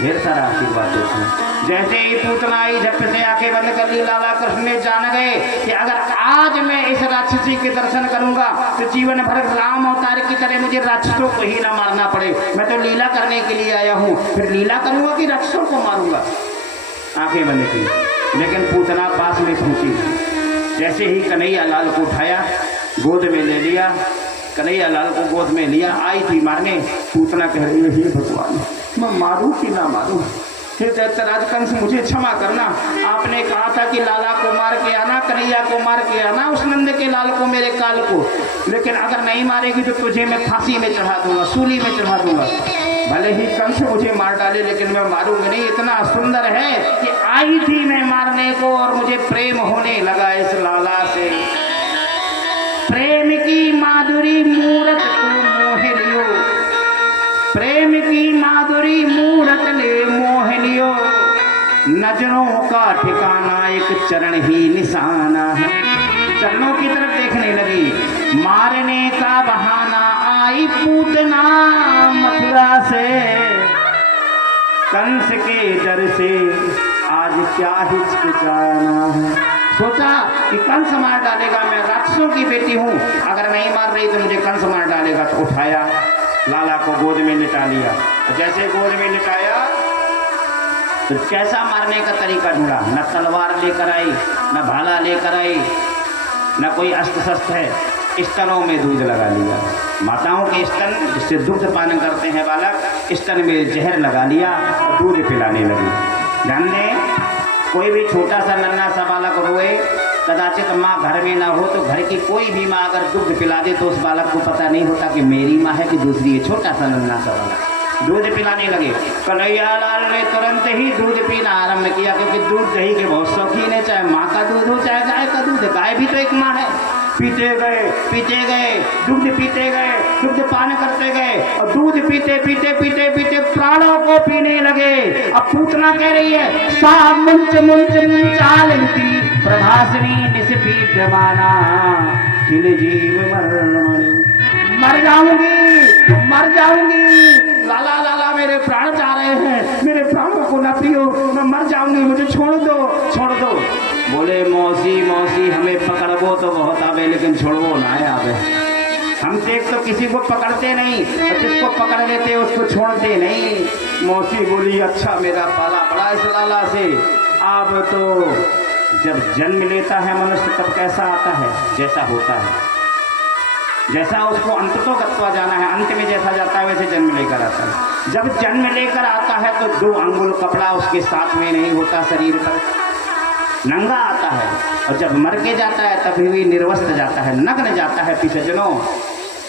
ढेर सारा आशीर्वाद देते हैं। जैसे ही पूतना आई, झट से आंखें बंद कर ली। लाला कृष्ण ने जान गए कि अगर आज मैं इस राक्षसी के दर्शन करूंगा तो जीवन भर राम अवतार की तरह मुझे राक्षसों को ही ना मारना पड़े। मैं तो लीला करने के लिए आया हूँ, फिर लीला करूंगा कि राक्षसों को मारूंगा। आंखें बंद की, लेकिन पूतना पास में पहुंची। जैसे ही कन्हैया लाल को उठाया, गोद में ले लिया, कन्हैया लाल को गोद में लिया, आई थी मारने। पूतना कह रही है हे भगवान, मैं मारूं कि ना मारूं? फिर दैत्यराज कंस मुझे क्षमा करना, आपने कहा था कि लाला को मार के आना, कन्हैया को मार के आना, उस नंद के लाल को, मेरे काल को, लेकिन अगर नहीं मारेगी तो तुझे मैं फांसी में चढ़ा दूंगा, सूली में चढ़ा दूंगा। भले ही कंस मुझे मार डाले लेकिन मैं मारूंगा नहीं। इतना सुंदर है कि आई थी मैं मारने को और मुझे प्रेम होने लगा इस लाला से। प्रेम की माधुरी मूरत को मोह लियो, प्रेम की माधुरी मूरत ले मोह लियो, नजरों का ठिकाना एक चरण ही निशाना है। चरणों की तरफ देखने लगी, मारने का बहाना आई पूतना मथुरा से, कंस के डर से आज क्या हिचकिचाना है। सोचा कि कंस मार डालेगा, मैं राक्षसों की बेटी हूँ, अगर नहीं मार रही तो मुझे कंस मार डालेगा। तो उठाया, लाला को गोद में लिटा लिया, जैसे गोद में लिटाया तो कैसा मारने का तरीका ढूंढा। न तलवार लेकर आई, न भाला लेकर आई, न कोई अस्त्र शस्त्र है। स्तनों में दूध लगा लिया, माताओं के स्तन जिससे दूध पान करते हैं बालक, स्तन में जहर लगा लिया और दूध पिलाने लगी। ध्यान दें, कोई भी छोटा सा नन्हा सा बालक रोए, कदाचित माँ घर में ना हो तो घर की कोई भी माँ अगर दूध पिला दे तो उस बालक को पता नहीं होता कि मेरी माँ है कि दूसरी है। छोटा सा नन्हा सा बालक दूध पिलाने लगे। कन्हैया लाल ने तुरंत ही दूध पीना आरंभ किया, क्योंकि दूध दही के बहुत शौकीन है, चाहे माँ का दूध हो चाहे गाय का दूध। गाय भी तो एक माँ है। पीते गए दूध पीते गए, दूध पान करते गए और दूध पीते पीते पीते पीते प्राणों को पीने लगे। अब पूतना कह रही है, सा मुंच मुंच मुंचालती प्रभासनी निष्पीड्यमाना, खिल जीव मर जाऊंगी, लाला लाला मेरे प्राण जा रहे हैं, मेरे प्राणों को न पियो, मैं मर जाऊंगी, मुझे छोड़ दो। बोले मौसी मौसी हमें पकड़बो तो बहुत आवे, लेकिन छोड़बो ना आवे। हम देख तो किसी को पकड़ते नहीं और जिसको पकड़ लेते उसको छोड़ते नहीं। मौसी बोली, अच्छा मेरा पाला बड़ा इस लाला से। अब तो जब जन्म लेता है मनुष्य तब कैसा आता है, जैसा होता है, जैसा उसको अंत तो गत्वा जाना है, अंत में जैसा जाता है वैसे जन्म लेकर आता है। जब जन्म लेकर आता है तो 2 अंगुल कपड़ा उसके साथ में नहीं होता, शरीर पर नंगा आता है, और जब मर के जाता है तभी भी निर्वस्त्र जाता है, नग्न जाता है। पिछजनों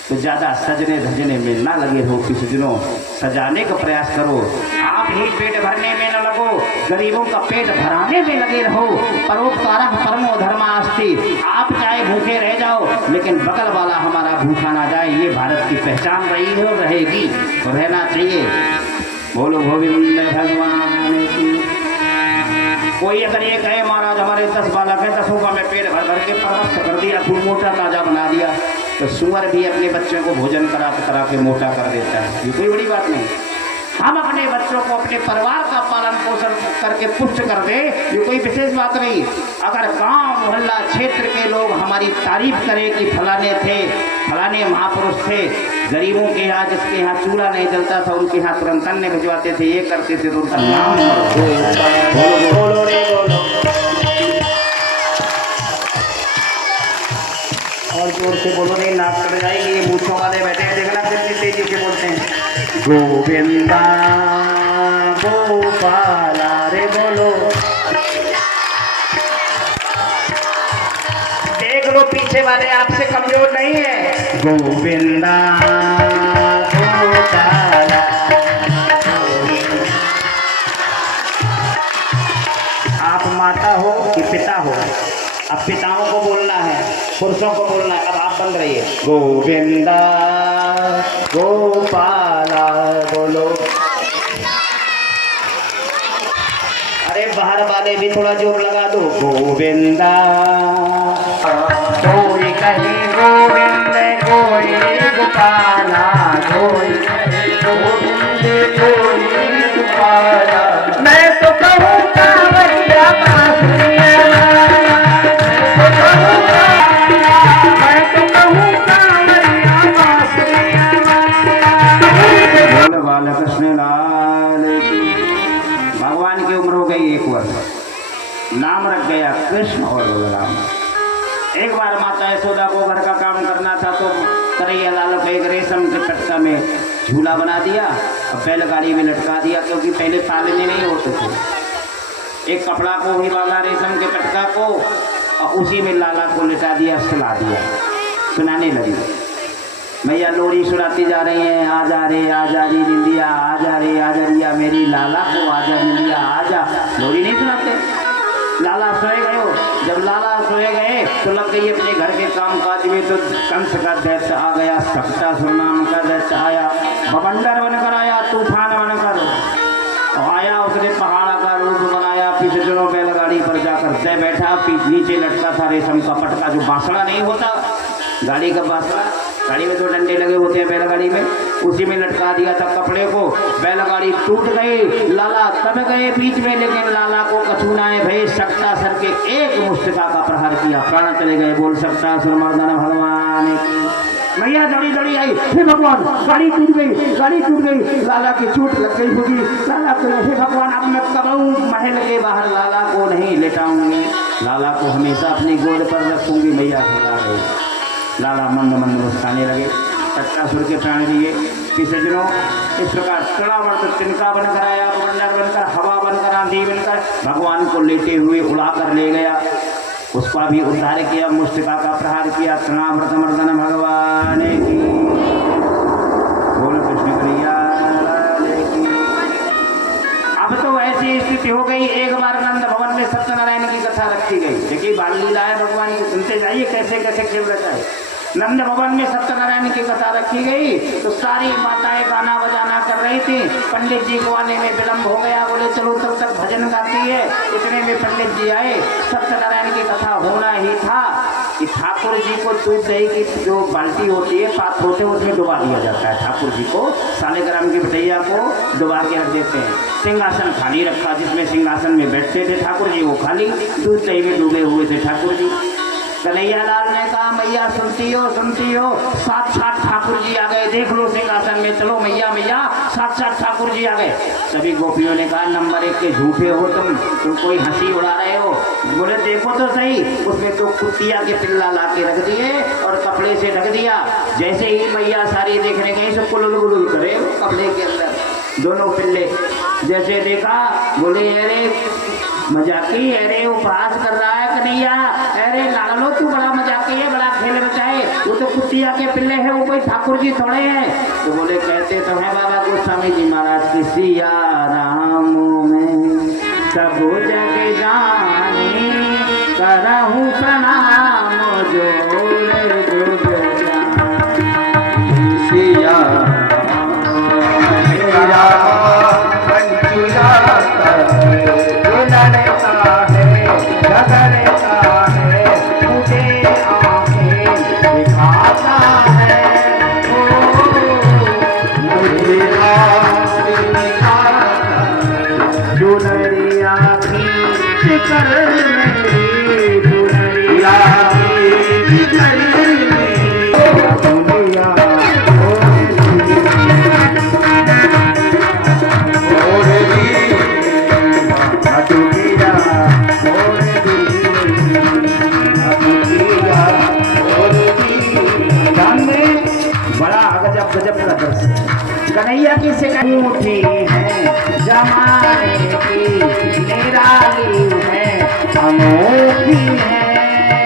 तो ज़्यादा सजने धजने में ना लगे हो, पिछजनों सजाने का प्रयास करो। आप ही पेट भरने में न लगो, गरीबों का पेट भराने में लगे रहो। परोपकारः परमो धर्मास्ति। आप चाहे भूखे रह जाओ लेकिन बगल वाला हमारा भूखा ना जाए, ये भारत की पहचान रही है और रहेगी, तो रहना चाहिए। बोलो गोविंद भगवान की। कोई अगर ये कहे महाराज हमारे 10 बालक हैं, 10 का मैं पेट भर भर के परवश कर दिया, खूब मोटा ताजा बना दिया, तो सुअर भी अपने बच्चों को भोजन करा के मोटा कर देता है, ये कोई बड़ी बात नहीं। हम अपने बच्चों को अपने परिवार का पालन पोषण करके पुष्ट कर दे, ये कोई विशेष बात नहीं। अगर गांव मोहल्ला क्षेत्र के लोग हमारी तारीफ करें कि फलाने थे, फलाने महापुरुष थे, गरीबों के यहाँ जिसके यहाँ चूल्हा नहीं जलता था उनके यहाँ तुरंत अन्न भिजवाते थे, ये करते थे, तो उनका नाम बोलो रे बोलो और जोर से बोलो, नहीं नाक कट जाएगी। ये मूछों वाले बैठे हैं, देखना कितनी तेजी से बोलते हैं, गोविंदा गोपाला रे बोलो। देख लो पीछे वाले आपसे कमजोर नहीं है। गोविंदा गोपाला। आप माता हो कि पिता हो, अब पिताओं को बोलना है, पुरुषों को बोलना है, अब आप बन रही है। गोविंदा गोपाला बोलो। अरे बाहर वाले भी थोड़ा जोर लगा दो। गोविंदा कोई कहे गोविंद, कोई गोपाला, कोई गोविंद, कोई गोपाला। मैं तो कहूँ कांवरिया बांसुरिया, कृष्ण लाल की। भगवान की उम्र हो गई 1 वर्ष, नाम रख गया कृष्ण और बलराम। एक बार माता यशोदा को घर का काम करना था तो कन्हैया लाल को एक रेशम के कट्टा में झूला बना दिया अब बैलगाड़ी में लटका दिया, क्योंकि पहले तालने नहीं होते थे। एक कपड़ा को भी बांधा रेशम के पटका को और उसी में लाला को लिटा दिया, सुला दिया। सुनाने लगी, मैया लोरी सुनाती जा रही हैं, आ जा रही निंदिया, आ जा रिया मेरी लाला को, आ जा निंदिया आ जा। लोरी नहीं सुनाते। लाला सोए गए हो। जब लाला सोए गए तो लग गई अपने घर के काम काज में। तो कंस का दैत्य आ गया, सक्टासुर नाम का दैत्य आया, बवंडर बनकर आया, तूफान बनकर आया। उसने पहाड़ का रूप बनाया, पीछे दोनों बैलगाड़ी पर जाकर तय बैठा। नीचे लटका था रेशम का पटका, जो बांसड़ा नहीं होता गाड़ी का बांसड़ा, गाड़ी में 2 डंडे लगे होते हैं बैलगाड़ी में, उसी में लटका दिया था कपड़े को। बैलगाड़ी टूट गई, लाला तब गए बीच में, लेकिन लाला को कछुनाए भय सक्टासुर के एक मुष्टिका का प्रहार किया, प्राण चले गए। बोल सक्टासुर मर्दन भगवान की। मैया दौड़ी आई, हे भगवान गाड़ी टूट गई, लाला की चोट लग गई होगी। लाला को, हे भगवान अब मैं कब आऊं महल के बाहर, लाला को नहीं लेटाऊंगी, लाला को हमेशा अपनी गोद पर रखूंगी। मैया खिला गई। लाला मंद मंद मुस्काने लगे। सक्टासुर के प्राण लिए कि सज्जनों, इस प्रकार तड़ावर्त तिनका बनकर आया, बवंडर बनकर, हवा बनकर, आंधी बनकर भगवान को लेटे हुए उड़ा कर ले गया। उसका भी उद्धार किया, मुष्टिका का प्रहार किया। तृणावर्त मर्दन भगवान की। बोल कृष्ण कन्हैया की। अब तो ऐसी स्थिति हो गई, एक बार नंद भवन में सत्यनारायण की कथा रखी गई। देखिए बाल लीला है भगवान की, सुनते जाइए कैसे कैसे खेल रहता है। नंद भवन में सत्यनारायण की कथा रखी गई तो सारी माताएं गाना बजाना कर रही थी। पंडित जी को आने में विलम्ब हो गया, बोले चलो तब तक भजन गाती है। इतने में पंडित जी आए। सत्यनारायण की कथा होना ही था कि ठाकुर जी को दूध दही की जो बाल्टी होती है, पात्र होते हैं, उसमें डुबा दिया जाता है। ठाकुर जी को सालेग्राम की बटैया को डुबा के रख देते हैं। सिंहासन खाली रखा, जिसमें सिंहासन में बैठते थे ठाकुर जी, वो खाली, दूध दही में डूबे हुए थे ठाकुर जी। कन्हैया लाल ने कहा, मैया सुनती हो, साक्षात ठाकुर जी आ गए, देख लो सिंहासन में, चलो मैया साक्षात ठाकुर जी आ गए। सभी गोपियों ने कहा, नंबर 1 के झूठे हो तुम कोई हंसी उड़ा रहे हो। बोले देखो तो सही, उसमें तो कुतिया के पिल्ला ला के रख दिए और कपड़े से ढक दिया। जैसे ही मैया सारी देखने गई, सबको लुल करे कपड़े के अंदर दोनों पिल्ले। जैसे देखा, बोले अरे मजाकी, अरे उपहास कर रहा है कन्हैया, अरे लालो तू बड़ा मजाकी है, बड़ा खेल बचाए, वो तो कुतिया के पिल्ले हैं, वो कोई ठाकुर जी थोड़े हैं। तो बोले कहते तो है बाबा गोस्वामी जी महाराज की, सिया राम में सब जग जाने, करहूं प्रणाम जोड़े सिया कन्हैया की सिकूठी है, जमाने की निराली है, अनोखी है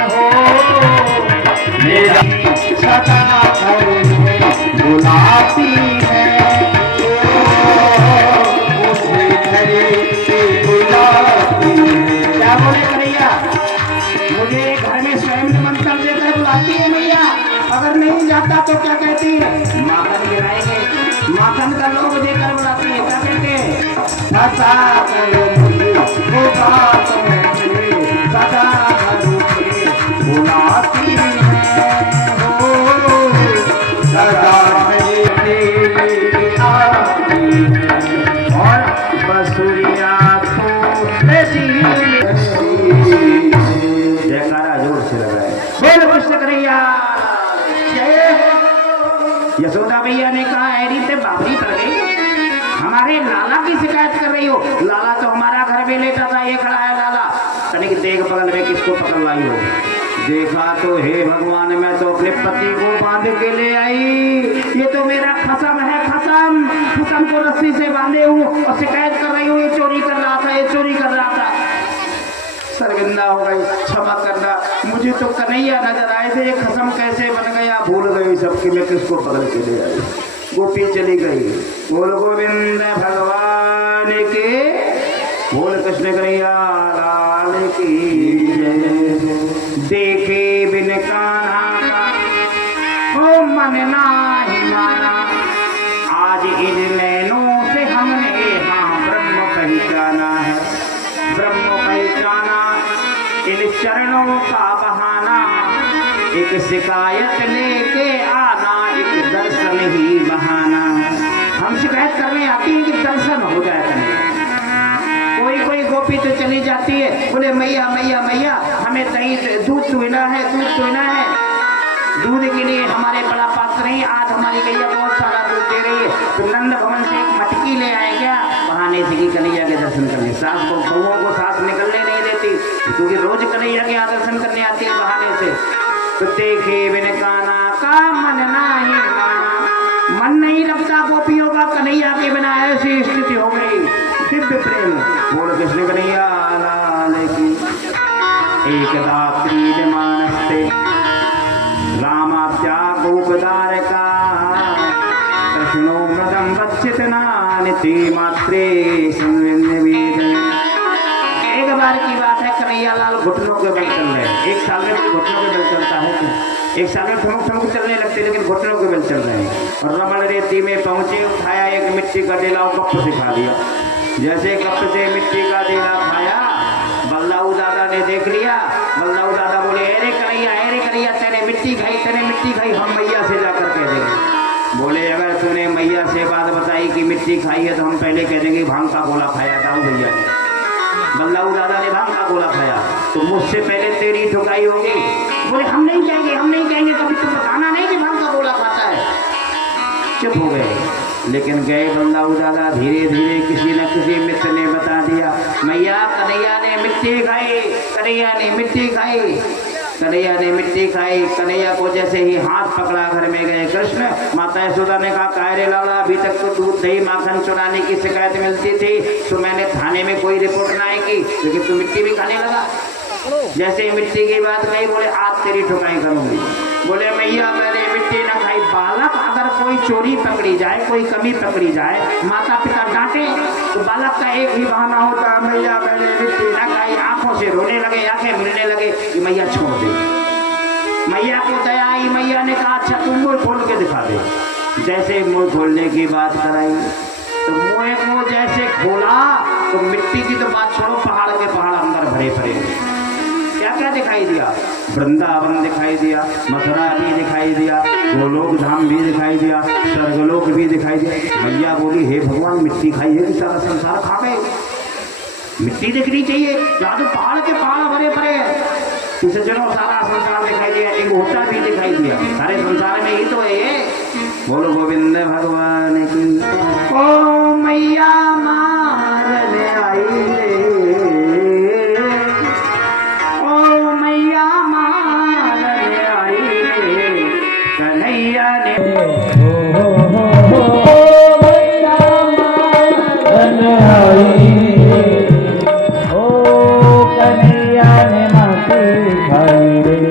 हो मेरा सदा बुलाती है, उसे बुलाती है। क्या बोले कन्हैया, मुझे घर में स्वयं मंत्र देकर बुलाती है मैया। अगर नहीं जाता तो क्या कहती है, माखन गिराएंगे, माखन का लोग देकर बुलाती है। क्या कहते हैं, सदा करो सदा बुलाती है हो सदा और बसुरिया जयकारा जोर से लगाए। बोल कृष्ण कन्हैया। यशोदा मैया ने कहा, ऐरी से बाबरी पड़ गई, हमारे लाला की शिकायत कर रही हो। लाला तो हमारा घर में लेटा था, ये खड़ा है लाला, तनिक देख बगल में किसको पकड़ लाई हो। देखा तो हे भगवान, मैं तो अपने पति को बांध के ले आई, ये तो मेरा खसम है, खसम। खसम को रस्सी से बांधे हूँ और शिकायत कर रही हूँ, ये चोरी कर रहा था, ये चोरी कर रहा था। शर्मिंदा हो गई, क्षमा करना, मुझे तो कन्हैया नजर आए थे, ये खसम कैसे बन गया, भूल गई सबकी, मैं किसको पकड़ के ले आई। गोपी चली गई। बोल गोविंद भगवान के, बोल कृष्ण कन्हैया लाल की जय। देखे बिन कान्हा का ओ मन नाही माना, आज इन नैनों से हमने हाँ ब्रह्म पहचाना है, ब्रह्म पहचाना इन चरणों का बहाना, एक शिकायत लेके आना, एक दर्शन ही बहाना। हम शिकायत करने आती है कि दर्शन हो जाए कन्हैया। कोई गोपी तो चली जाती है, बोले मैया मैया मैया हमें दही दूध दुहना है, दूध दुहना है, दूध के लिए हमारे बड़ा पात्र नहीं, आज हमारी गैया बहुत सारा दूध दे रही है, तो नंद भवन से एक मटकी ले आए क्या, बहाने से कि कन्हैया के दर्शन करने। सास को बहुओं को सास निकलने नहीं देती, क्योंकि रोज कन्हैया के यहाँ दर्शन करने आती है बहाने से। तो देखे बिन काना का मन नहीं माना, मन नहीं लगता गोपियों का कन्हैया के बिना, ऐसी स्थिति हो गई। दिव्य प्रेम बोल कृष्ण कन्हैया लाल की। एकदा क्रीडमानस्ते रामाप्या गोपदारका, कृष्णो मृदं वच्चितनानिति मात्रे संवेद। एक बार की बात है, कन्हैया लाल घुटनों के बल चल रहे हैं। एक साल में कोई घुटनों के बल चलता है क्या? एक साल में ठुमक ठुमक चलने लगते, लेकिन घुटनों के बल चल रहे हैं। और रमण रेती में पहुंचे, उठाया एक मिट्टी का डेला और कप से खा लिया। जैसे कप से मिट्टी का डेला खाया, बल्लाऊ दादा ने देख लिया। बल्लाऊ दादा बोले, अरे कन्हैया तेरे मिट्टी खाई, हम मैया से जाकर कह देंगे। बोले अगर तूने मैया से बात बताई कि मिट्टी खाई है, तो हम पहले कह देंगे भांग का गोला खाया था भैया ने। बल्लाऊ दादा ने भांग का गोला खाया, तो मुझसे पहले तेरी ठुकाई होगी। बोले हम नहीं कहेंगे, कभी तुम बताना नहीं कि भांग का गोला खाता है। चुप हो गए। लेकिन गए बल्लाऊ दादा, धीरे धीरे किसी न किसी मित्र ने बता दिया, मैया कन्हैया ने मिट्टी खाई, कन्हैया ने मिट्टी खाई, कन्हैया ने मिट्टी खाई। कन्हैया को जैसे ही हाथ पकड़ा, घर में गए कृष्ण। माता यशोदा ने कहा, कायरे लाला, अभी तक तो दूध दही माखन चुराने की शिकायत मिलती थी, तो मैंने थाने में कोई रिपोर्ट ना आएगी, लेकिन तू मिट्टी भी खाने लगा। जैसे ही मिट्टी की बात कही, बोले आज तेरी ठुकाई करूंगी। बोले मैया मैंने मिट्टी न खाई। बालक अगर कोई चोरी पकड़ी जाए, कोई कमी पकड़ी जाए, माता पिता डांटे, तो बालक का एक ही बहाना होता है, मैया मैंने मिट्टी न खाई। आंखों से रोने लगे, आंखें मिलने लगे कि मैया छोड़ दे। मैया को दया आई, मैया ने कहा अच्छा तुम मुँह खोल के दिखा दे। जैसे मुँह खोलने की बात कराई, तो मुँह जैसे खोला, तो मिट्टी की तो बात छोड़ो, पहाड़ के पहाड़ अंदर भरे भरे। क्या क्या दिखाई दिया? वृंदावन दिखाई दिया, मथुरा भी दिखाई दिया, गोलोक धाम भी दिखाई दिया, स्वर्गलोक भी दिखाई दिया। मैया बोली, हे भगवान, मिट्टी खाई है कि सारा संसार खा गए? मिट्टी दिखनी चाहिए, जहाँ तो पहाड़ के पहाड़ भरे भरे हैं। इसे चलो सारा संसार दिखाई दिया, एक होता भी दिखाई दिया, सारे संसार में ही तो है ये। बोलो गोविंद भगवान की। ओ मैया मारने आई रे, ओ मैया मारने आई रे, कन्हैया ने मैया मारने आई, ओ कन्हैया ने माटी खाई रे।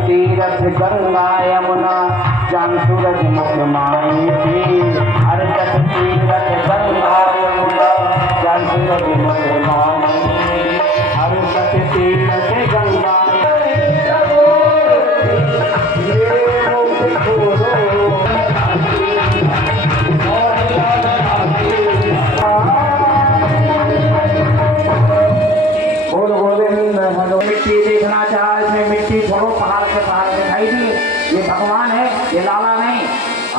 तीरथ गंगा यमुना जान सूरज मुख माई थी। हर जग तीरथ गंगा यमुना जान सूरज मुख माई, हर जग तीरथ गंगा। मिट्टी देखना चाहे, इसमें मिट्टी छोड़ो, पहाड़ के पहाड़ दिखाई दिए। ये भगवान है, ये लाला नहीं।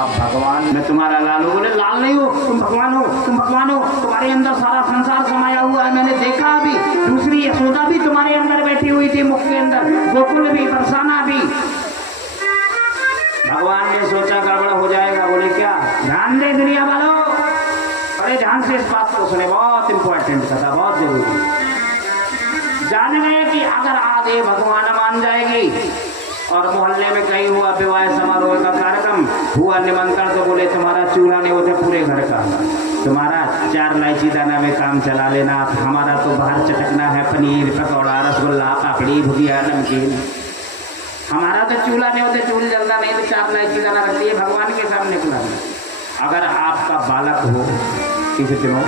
आप भगवान, मैं तुम्हारा लाल हूँ। बोले लाल नहीं हो, तुम भगवान हो, तुम भगवान हो, तुम्हारे अंदर सारा संसार समाया हुआ है। मैंने देखा अभी, दूसरी यशोदा भी तुम्हारे अंदर बैठी हुई थी, मुख के अंदर, गोकुल भी, बरसाना भी। भगवान ने सोचा गड़बड़ हो जाएगा। बोले क्या? ध्यान दे दुनिया वालों, बड़े ध्यान से इस बात को सुने, बहुत इंपॉर्टेंट कथा, बहुत जरूरी। जान गए कि अगर आज ये भगवान मान जाएगी और मोहल्ले में कहीं हुआ विवाह समारोह का कार्यक्रम हुआ, निमंत्रण, तो बोले तुम्हारा चूल्हा नहीं होता पूरे घर का, तुम्हारा 4 इलायची दाना में काम चला लेना, हमारा तो बाहर चटकना है, पनीर पकौड़ा, रसगुल्ला, पापड़ी, भुजिया, नमकीन। हमारा तो चूल्हा नहीं होता, चूल्हा जलता नहीं, तो 4 इलायची दाना रख दिए भगवान के सामने खिलाना। अगर आपका बालक हो, किसी दिनों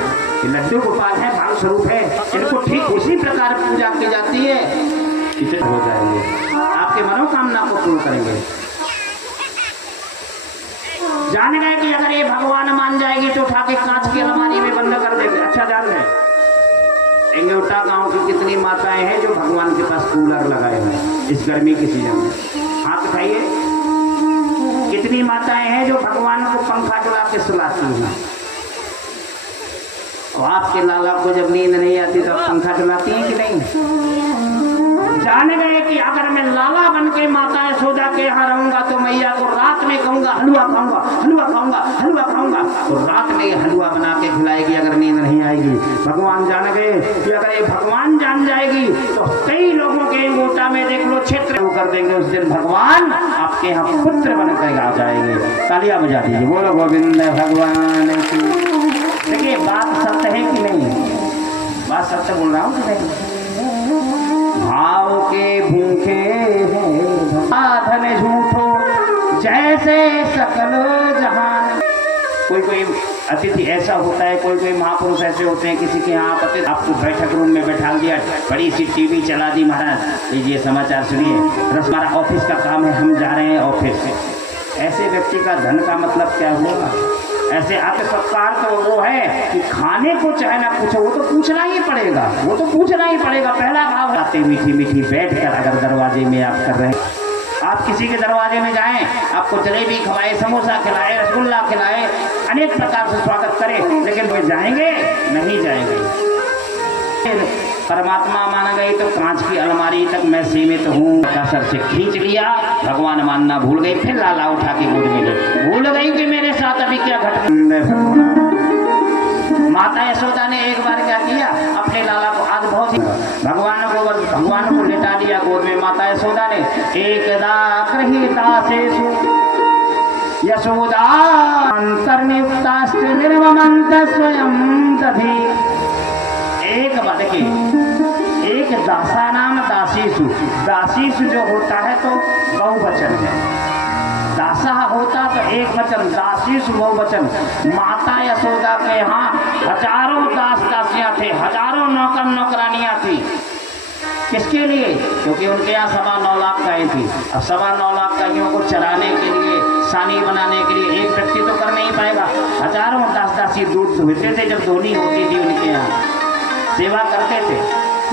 लड्डू गोपाल है, भाव स्वरूप है, इनको ठीक उसी प्रकार पूजा की जाती है, कितने हो जाएंगे, आपके मनोकामना को पूर्ण करेंगे। जान गए कि अगर ये भगवान मान जाएगी तो उठा के कांच की अलमारी में बंद कर देंगे। अच्छा जान गए, एंगोटा गांव की कितनी माताएं हैं जो भगवान के पास कूलर लगाए हुए हैं इस गर्मी के सीजन में? हाथ उठाइए। कितनी माताएं हैं जो भगवान को पंखा चला के सुलाती हैं? और आपके लाला को जब नींद नहीं आती तो पंखा चलाती हैं कि नहीं? जान गए कि अगर मैं लाला बन के माता यशोदा के यहाँ रहूंगा तो मैया को रात में कहूंगा हलवा खाऊंगा, हलवा खाऊंगा, हलवा खाऊंगा, तो रात में ये हलवा बना के खिलाएगी अगर नींद नहीं आएगी। भगवान जान गए कि अगर ये भगवान जान जाएगी तो कई लोगों के अंगूठा में देख लो क्षेत्र कर देंगे। उस दिन भगवान आपके यहाँ पुत्र बन कर आ जाएंगे। तालियां बजा दीजिए, बोलो गोविंद भगवान की। देखिए बात सत्य है कि नहीं? बात सत्य बोल रहा हूँ कि नहीं? भाव के भूखे हैं साधन झूठो जैसे सकल जहान। कोई अतिथि ऐसा होता है, कोई महापुरुष ऐसे होते हैं, किसी के यहाँ आते आपको बैठक रूम में बैठा दिया, बड़ी सी टीवी चला दी, महाराज लीजिए समाचार सुनिए, हमारा ऑफिस का काम है, हम जा रहे हैं ऑफिस से। ऐसे व्यक्ति का धन का मतलब क्या हुआ? ऐसे आते सत्कार तो वो है कि खाने को चाहे ना पूछो, वो तो पूछना ही पड़ेगा, वो तो पूछना ही पड़ेगा। पहला भाव आते मीठी मीठी बैठ कर अगर दरवाजे में आप कर रहे हैं, आप किसी के दरवाजे में जाएं, आपको जलेबी खिलाए, समोसा खिलाए, रसगुल्ला खिलाए, अनेक प्रकार से स्वागत करें, लेकिन वे जाएंगे नहीं जाएंगे। परमात्मा मान गई तो कांच की अलमारी तक मैं सीमित हूँ, सर से खींच लिया, भगवान मानना भूल गई, फिर लाला उठा के गोद में ले, भूल गई कि मेरे साथ अभी क्या घटना। माता यशोदा ने एक बार क्या किया, अपने लाला को आज बहुत भगवान को लेटा लिया गोद में। माता यशोदा ने एकदा गृहीता सेषु यशोदा अंतर्नियुक्ताश्च निर्ममन्त स्वयं दधि। एक बात देखिए, एक दासा नाम दासीसु, दासीसु जो होता है तो बहुवचन है, दासा होता तो एक वचन, दासीसु बहुवचन। माता यशोदा के यहाँ हजारों दास दासियां थे, हजारों नौकर नौकरानियां थी। किसके लिए? क्योंकि उनके यहाँ 9.25 लाख गायें थी। अब 9.25 लाख गायों को चराने के लिए, सानी बनाने के लिए एक व्यक्ति तो कर नहीं पाएगा, हजारों दास दासी दूध दुहते थे, जब धोनी होती थी उनके यहाँ सेवा करते थे।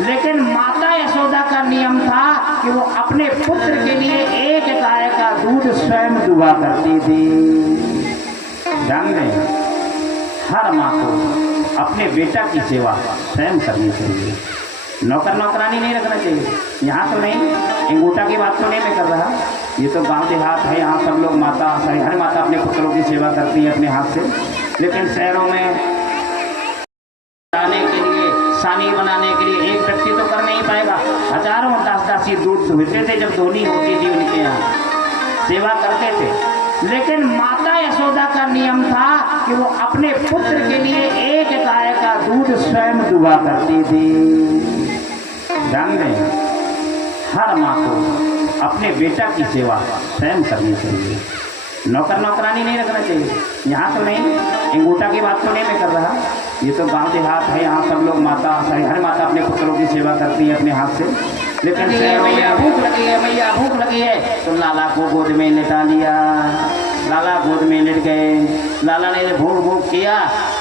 लेकिन माता यशोदा का नियम था कि वो अपने पुत्र के लिए एक गाय का दूध स्वयं दुहा करती थी। ध्यान दें, हर माँ को अपने बेटा की सेवा स्वयं करनी चाहिए, नौकर नौकरानी नहीं रखना चाहिए। यहाँ तो नहीं, अंगूठा की बात तो नहीं मैं कर रहा, ये तो गांव देहात है, यहाँ सब लोग हर माता अपने पुत्रों की सेवा करती है अपने हाथ से। लेकिन शहरों में सानी बनाने के लिए एक व्यक्ति तो कर नहीं पाएगा, हजारों दास दासी दूध दुहते थे, जब धोनी होती थी उनके यहाँ सेवा करते थे। लेकिन माता यशोदा का नियम था कि वो अपने पुत्र के लिए एक गाय का दूध स्वयं दुहा करती थी। ध्यान दें, हर माँ को अपने बेटा की सेवा स्वयं करनी चाहिए, नौकर नौकरानी नहीं रखना चाहिए। यहाँ तो नहीं, अंगूठा की बात तो नहीं मैं कर रहा, ये तो गांव देहात है, यहाँ सब लोग हर माता अपने पुत्रों की सेवा करती है अपने हाथ से। लेकिन मैया भूख लगी है, मैया भूख लगी है, तो लाला को गोद में लेटा लिया, लाला गोद में लेट गए। लाला ने भूख भूख किया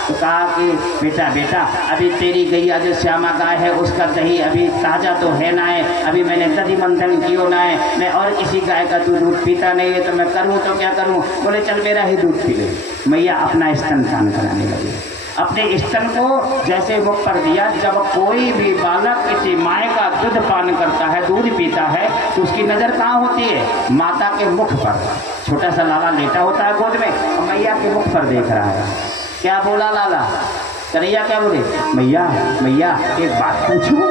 तो कहा कि बेटा बेटा अभी तेरी गैया जो श्यामा गाय है उसका दही अभी ताज़ा तो है ना है, अभी मैंने दधी मंथन किया ना है, मैं और किसी गाय का दूध पीता नहीं है, तो मैं करूँ तो क्या करूँ? बोले चल मेरा ही दूध पी ले। मैया अपना स्तन पान कराने लगी। अपने स्तन को जैसे मुख पर दिया। जब कोई भी बालक किसी माँ का दूध पान करता है, दूध पीता है, तो उसकी नज़र कहाँ होती है? माता के मुख पर। छोटा सा लाला लेटा होता है गोद में और मैया के मुख पर देख रहा है। क्या बोला लाला? कन्हैया क्या बोले? मैया मैया एक बात पूछूं?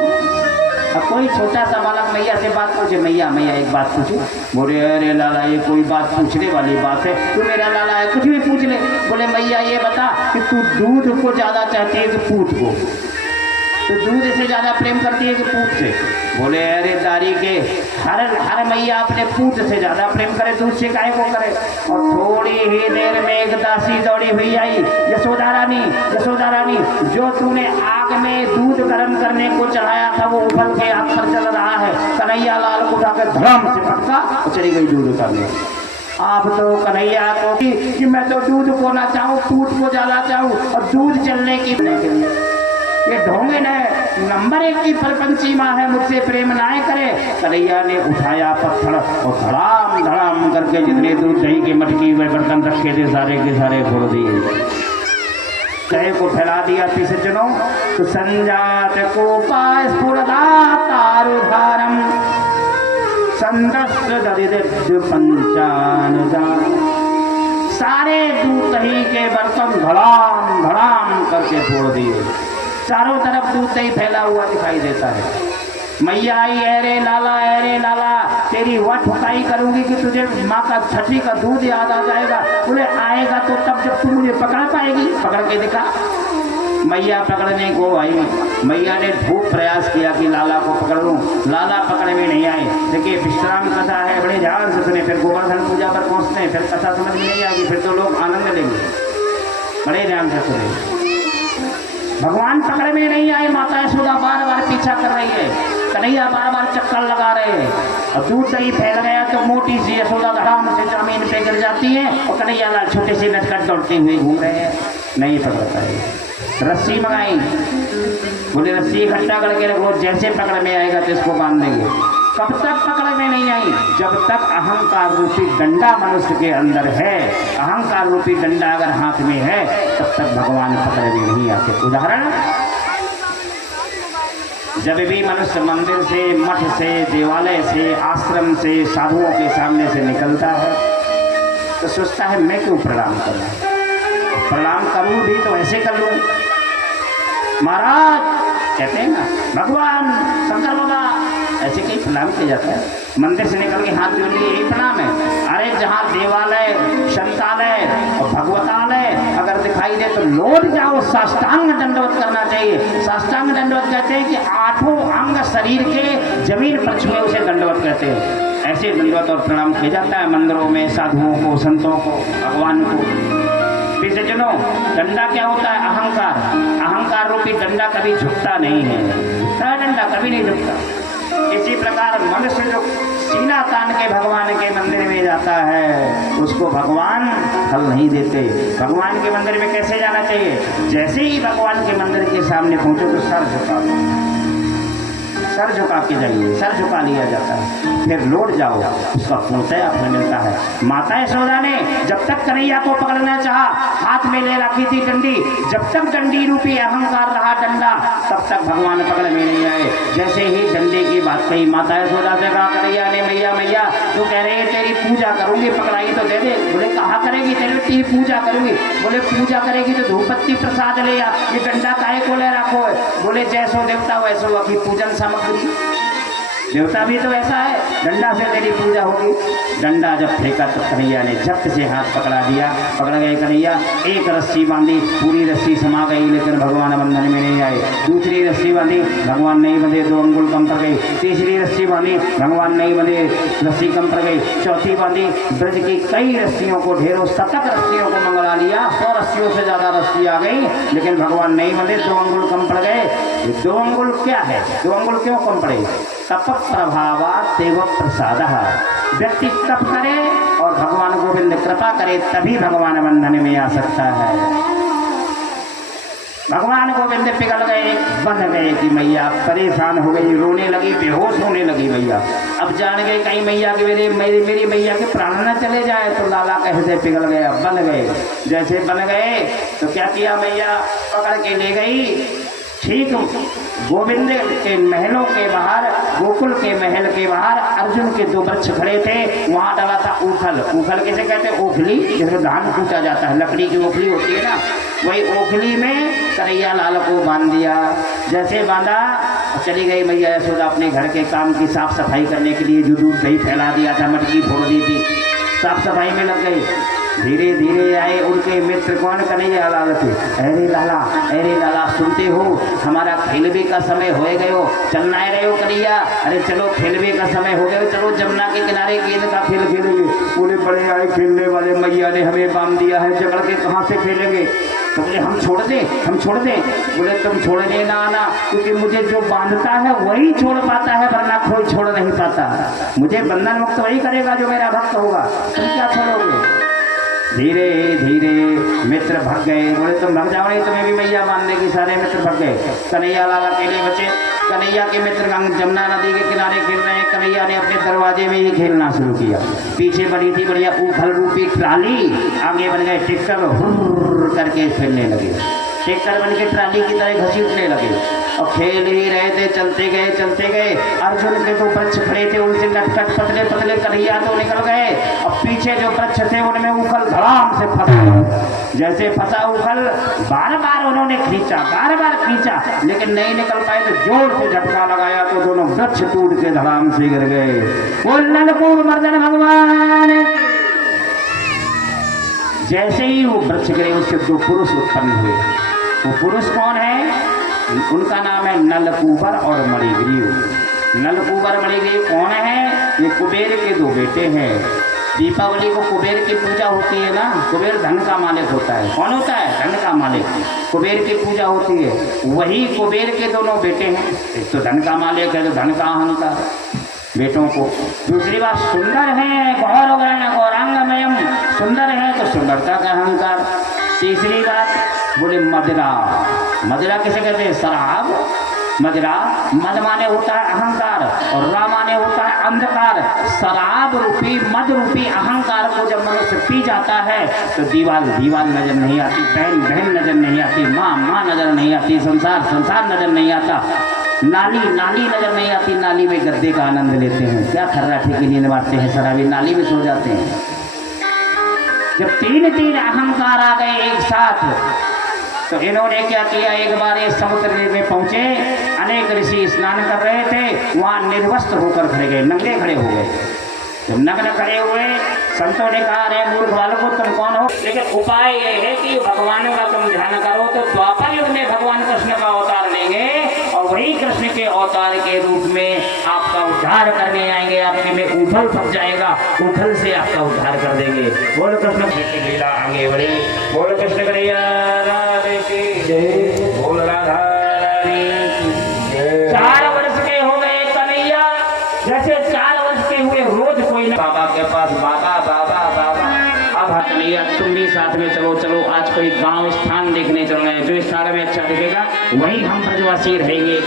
अब कोई छोटा सा बालक मैया से बात पूछे, मैया मैया एक बात पूछूं? बोले अरे लाला ये कोई बात पूछने वाली बात है, तू मेरा लाला है, कुछ भी पूछ ले। बोले मैया ये बता कि तू दूध को ज़्यादा चाहती है कि पूत को? तो दूध से ज़्यादा प्रेम करती है कि पूत से? बोले अरे दारी के हर मैया अपने पूत से ज़्यादा प्रेम करे, दूध से काहे को करे? और थोड़ी ही देर में एक दासी दौड़ी हुई आई, यशोदा रानी जो तूने आग में दूध गर्म करने को चढ़ाया था वो उबल के आग पर चल रहा है। कन्हैया लाल को उठाकर धड़ाम से पटका और चली गई दूध उतारने। आप तो कन्हैया को कि मैं तो दूध को ना चाहूँ, पूत को ज़्यादा चाहूँ और दूध चलने की ये ढोंगे न नंबर 1 की प्रपंची माँ है, मुझसे प्रेम ना करे। कन्हैया ने उठाया पत्थर और धड़ाम धड़ाम करके जितने दूध दही के मटकी हुए बर्तन रखे थे सारे के सारे फोड़ दिए, दही को फैला दिया। तीसरे जनों तो संजात को पास पुरदातारुधारम संदस्त्र दरिद्र पंचान सारे दूध दही के बर्तन धड़ाम धड़ाम करके फोड़ दिए। चारों तरफ दूध दही फैला हुआ दिखाई देता है। मैया आई, अरे लाला तेरी वह ठुकाई करूंगी कि तुझे माँ का छठी का दूध याद आ जाएगा। बोले आएगा तो तब जब तू मुझे पकड़ पाएगी, पकड़ के दिखा। मैया पकड़ने को आई। मैया ने खूब प्रयास किया कि लाला को पकड़ लूँ, लाला पकड़ में नहीं आए। देखिए विश्राम कथा है, बड़े ध्यान से सुने, फिर गोवर्धन पूजा पर पहुँचते हैं, फिर कथा समझ में नहीं आएगी, फिर तो लोग आनंद लेंगे। बड़े ध्यान से सुने। भगवान पकड़ में नहीं आए, माता यशोदा बार बार पीछा कर रही है, कन्हैया बार बार चक्कर लगा रहे हैं और दूध दही फैल गया तो मोटी सी यशोदा धड़ाम से जमीन पे गिर जाती है और कन्हैया लाल छोटे से नटखट दौड़ते हुए घूम रहे हैं। नहीं पकड़ पाए। रस्सी मंगाई, बोले रस्सी इकट्ठा करके रखो, जैसे पकड़ में आएगा तो इसको बांध देंगे। कब तक पकड़ में नहीं आई? जब तक अहंकार रूपी डंडा मनुष्य के अंदर है, अहंकार रूपी डंडा अगर हाथ में है तब तक भगवान पकड़ में नहीं आते। उदाहरण, जब भी मनुष्य मंदिर से, मठ से, देवालय से, आश्रम से, साधुओं के सामने से निकलता है तो सोचता है मैं क्यों प्रणाम करूं? प्रणाम करूं भी तो ऐसे कर लूं। महाराज कहते हैं ना, भगवान शंकर बाबा, ऐसे कहीं प्रणाम किया जाता है? मंदिर से निकल के हाथ जोड़ लिए, यही प्रणाम है? अरे जहाँ देवालय, संतालय और भगवतालय अगर दिखाई दे तो लौट जाओ, साष्टांग दंडवत करना चाहिए। साष्टांग दंडवत कहते हैं कि 8 अंग शरीर के जमीन पर छुए उसे दंडवत कहते हैं। ऐसे दंडवत और प्रणाम किया जाता है मंदिरों में, साधुओं को, संतों को, भगवान को। जनों, डंडा क्या होता है? अहंकार। अहंकार रूपी डंडा कभी झुकता नहीं है, डंडा कभी नहीं झुकता। इसी प्रकार मनुष्य जो सीना तान के भगवान के मंदिर में जाता है उसको भगवान फल नहीं देते। भगवान के मंदिर में कैसे जाना चाहिए? जैसे ही भगवान के मंदिर के सामने पहुंचो तो सर झुका दो, सर झुका के जाइए, सर झुका लिया जाता है, फिर लौट जाओ, उसका पूर्णतः आपको मिलता है। माता यशोदा ने जब तक कन्हैया को पकड़ना चाहा, हाथ में ले रखी थी डंडी। जब तक डंडी रूपी अहंकार रहा डंडा, तब तक भगवान पकड़ में नहीं आए। जैसे ही डंडे की बात कही, माता यशोदा से कहा कन्हैया ने, मैया मैया तू कह रही है तेरी पूजा करूंगी, पकड़ाई तो दे दे। बोले कहा करेगी? तेरी पूजा करूंगी। बोले पूजा करेगी तो धूपबत्ती प्रसाद ले आ, ये डंडा काहे को ले रखो है? बोले जैसो देवता वैसो अभी पूजन सामग्री। देवता भी तो ऐसा है, डंडा से तेरी पूजा होगी। डंडा जब फेंका तो कन्हैया ने झट से हाथ पकड़ा दिया। पकड़ गए कन्हैया, एक रस्सी बांधी, पूरी रस्सी समा गई, लेकिन भगवान बंधन में नहीं आए। दूसरी रस्सी बांधी, भगवान नहीं बंधे, 2 अंगुल कम पड़ गई। तीसरी रस्सी बांधी, भगवान नहीं बंधे, रस्सी कम पड़ गई। चौथी बांधी, ब्रज की कई रस्सियों को, ढेरों शतक रस्सियों को मंगला लिया, 100 रस्सियों से ज्यादा रस्सी आ गई, लेकिन भगवान नहीं बंधे, 2 अंगुल कम पड़ गए। 2 अंगुल क्या है? 2 अंगुल क्यों कम पड़े? तप प्रभावात् देव प्रसादः। व्यक्ति तप करे और भगवान गोविंद कृपा करे तभी भगवान बंधन में आ सकता है। भगवान गोविंद पिघल गए, बन गए कि मैया परेशान हो गई, रोने लगी, बेहोश होने लगी मैया। अब जान गए कहीं मैया के मेरी मैया के प्राण न चले जाए, तो लाला के हृदय पिघल गया, बन गए। जैसे बन गए तो क्या किया, मैया पकड़ के ले गई ठीक गोविंद के महलों के बाहर, गोकुल के महल के बाहर अर्जुन के 2 वृक्ष खड़े थे, वहां डाला था ऊखल। ऊखल किसे कहते हैं? ओखली, जिसमें धान कूचा जाता है, लकड़ी की ओखली होती है ना, वही ओखली में कन्हैया लाल को बांध दिया। जैसे बांधा, चली गई मैया यशोदा अपने घर के काम की साफ सफाई करने के लिए, जो दूध दही फैला दिया था, मटकी फोड़ दी थी, साफ सफाई में लग गई। धीरे धीरे आए उनके मित्र, कौन? कन्हैया लाल थे। अरे लाला सुनते हो, हमारा खेलवे का समय हो गयो, चलना रहे हो कन्हैया? अरे चलो खेलवे का समय हो गया, चलो जमुना के किनारे गेंद का खेल खेलेंगे। बोले बड़े आए खेलने वाले, मैया ने हमें बांध दिया है, जगड़ के कहाँ से खेलेंगे? तो बोले हम छोड़ दें। बोले तुम छोड़ने ना आना, क्योंकि मुझे जो बांधता है वही छोड़ पाता है, वरना कोई छोड़ नहीं पाता। मुझे बंधन मुक्त वही करेगा जो मेरा भक्त होगा, तुम क्या छोड़ोगे? धीरे धीरे मित्र भाग गए। बोले तुम भाग जाओ नहीं, तुम्हें भी मैया बांध देगी। सारे मित्र भाग गए, कन्हैया लाल अकेले बचे। कन्हैया के मित्र जमुना नदी के किनारे खेल रहे हैं, कन्हैया ने अपने दरवाजे में ही खेलना शुरू किया। पीछे बनी थी बढ़िया ऊखल रूपी ट्राली, आगे बन गए ट्रैक्टर, हुर्र करके खेलने लगे। ट्रैक्टर बन के ट्राली की तरह घसीटने लगे और खेल ही रहे थे। चलते गए। अर्जुन के 2 वृक्ष खड़े थे, उनसे लटकट पतले कन्हैया तो निकल गए, और पीछे जो वृक्ष थे उनमें ऊखल धड़ाम से फंसा। जैसे फंसा ऊखल, बार बार उन्होंने खींचा, लेकिन नहीं निकल पाए, तो जोर से झटका लगाया तो दोनों वृक्ष टूट के धड़ाम से गिर गए। बोल नलकूबर मर्दन भगवान। जैसे ही वो वृक्ष गिरे, उससे 2 पुरुष उत्पन्न हुए। वो पुरुष कौन है? उनका नाम है नलकूबर और मणिग्रीव। नलकूबर मणिग्रीव कौन है? ये कुबेर के 2 बेटे हैं। दीपावली को कुबेर की पूजा होती है ना, कुबेर धन का मालिक होता है। कौन होता है? धन का मालिक। कुबेर की पूजा होती है, वही कुबेर के दोनों बेटे हैं। एक तो धन का मालिक है, तो धन का अहंकार बेटों को। दूसरी बात, सुंदर है, गौरांगमयम, सुंदर है तो सुंदरता का अहंकार। तीसरी बात बोले मदिरा किसे कहते हैं? शराब। मदिरा, मद माने होता है अहंकार, और रा माने होता है अंधकार। शराब रूपी मद रूपी अहंकार को जब मनुष्य पी जाता है, तो दीवाल नजर नहीं आती, बहन नजर नहीं आती, माँ नजर नहीं आती, संसार नजर नहीं आता, नाली नजर नहीं आती। नाली में गद्दे का आनंद लेते हैं, क्या खर्राटे की नींद मारते हैं, शराबी नाली में सो जाते हैं। जब 3 अहंकार आ गए एक साथ, तो इन्होंने क्या किया, एक बार ये समुद्र में पहुंचे, अनेक ऋषि स्नान कर रहे थे, वहां निर्वस्त्र होकर खड़े गए, नंगे खड़े हो गए। जब नग्न खड़े हुए, संतों ने कहा, अरे मूर्ख बालकों तुम कौन हो? लेकिन उपाय ये है कि भगवान का तुम ध्यान करो, तो द्वापर युग में भगवान कृष्ण का अवतार लेंगे, और वही कृष्ण के अवतार के रूप में आपका उद्धार करने आएंगे। आपके में उथल फंस जाएगा, उथल से आपका उद्धार कर देंगे। बोल कृष्ण की लीला आगे बढ़े। बोल कृष्ण कन्हैया राधे की जय। बोल राधा रानी की जय। 4 वर्ष के हो गए कन्हैया, जैसे 4 वर्ष के हुए, रोज कोई ना बाबा के पास बाबा। अब कन्हैया तुम भी साथ में चलो, आज कोई गांव स्थान देखने चल रहे हैं, जो स्थान में अच्छा दिखेगा वही हम ब्रजवासी रहेंगे।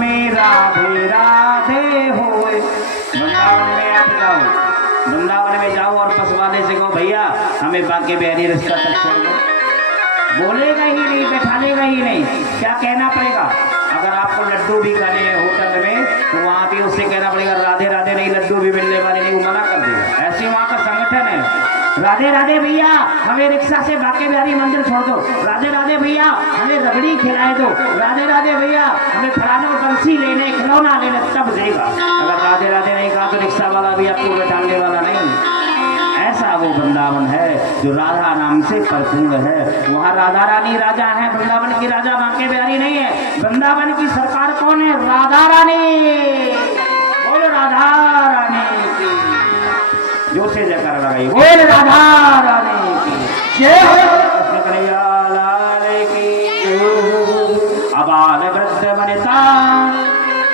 में राधे राधे होए। वृंदावन में आप जाओ, वृंदावन में जाओ और बस वाले से कहो भैया हमें बांके बिहारी रास्ता तक छोड़ दो। बोलेगा ही नहीं, बैठालेगा ही नहीं। क्या कहना पड़ेगा? अगर आपको लड्डू भी खाने हैं होटल में तो वहाँ भी उससे कहना पड़ेगा राधे राधे नहीं, लड्डू भी मिलने वाले नहीं, वो मना कर देगा। ऐसे वहाँ का संगठन है। राधे राधे भैया हमें रिक्शा से बांके बिहारी मंदिर छोड़ दो, राधे राधे भैया हमें रबड़ी खिलाए दो, राधे राधे भैया हमें फलाना बंसी लेने खिलौना लेने, तब देगा। अगर राधे राधे नहीं कहा तो रिक्शा वाला भी आपको बैठाने वाला नहीं। ऐसा वो वृंदावन है जो राधा नाम से परिपूर्ण है। वहाँ राधा रानी राजा है, वृंदावन की राजा बांके बिहारी नहीं है। वृंदावन की सरकार कौन है? राधा रानी। बोलो राधा रानी की जोर से जयकार लगाइए, बोल राधा रानी की जय हो। कृष्ण कन्हैया लाल की। अबाल वृद्ध वनिता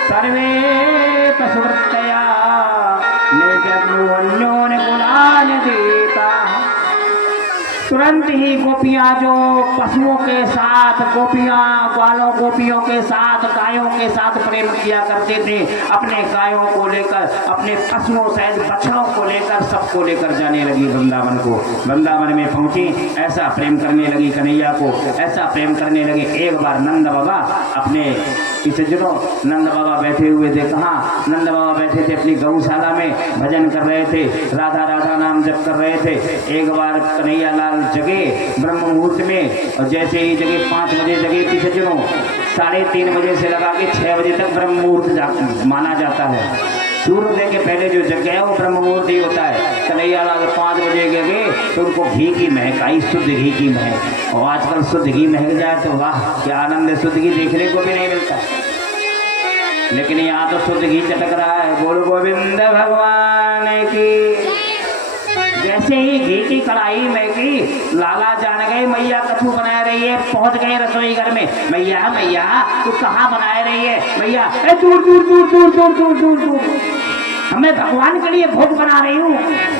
सर्वे पशुवृत्तया निर्जग्नुन्योन गुणान देता। तुरंत ही गोपियां जो पशुओं के साथ, गोपियां ग्वालों गोपियों के साथ, गायों के साथ प्रेम किया करते थे, अपने गायों को लेकर, अपने पशुओं सहित बछड़ों को लेकर, सबको लेकर जाने लगी वृंदावन को। वृंदावन में पहुंची, ऐसा प्रेम करने लगी कन्हैया को, ऐसा प्रेम करने लगे। एक बार नंद बाबा अपने पीछे जो नंद बाबा बैठे हुए थे, कहाँ नंद बाबा बैठे थे? अपनी गौशाला में भजन कर रहे थे, राधा राधा नाम जप कर रहे थे। एक बार कन्हैया लाल जगे ब्रह्म मुहूर्त में, और जैसे ही जगे 5 बजे जगे, पीछे जो 3:30 बजे से लगा के 6 बजे तक ब्रह्म मुहूर्त माना जाता है। सूर्योदय के पहले जो जग गया वो ब्रह्म मुहूर्त ही होता है। कन्हैया लाल 5 बजे गए तो उनको घी की महक आई, शुद्ध घी की महक। और आजकल शुद्ध घी महक जाए तो वाह क्या आनंद है, शुद्ध घी देखने को भी नहीं मिलता। लेकिन यहाँ तो शुद्ध घी चटक रहा है। बोलो गोविंद भगवान की। जैसे ही घी की कढ़ाई में की, लाला जान गए मैया कछु बना रही है। पहुंच गए रसोई घर में, मैया मैया तू कहाँ बना रही है? मैया दूर दूर दूर दूर दूर दूर दूर दूर, मैं भगवान के लिए भोग बना रही हूँ।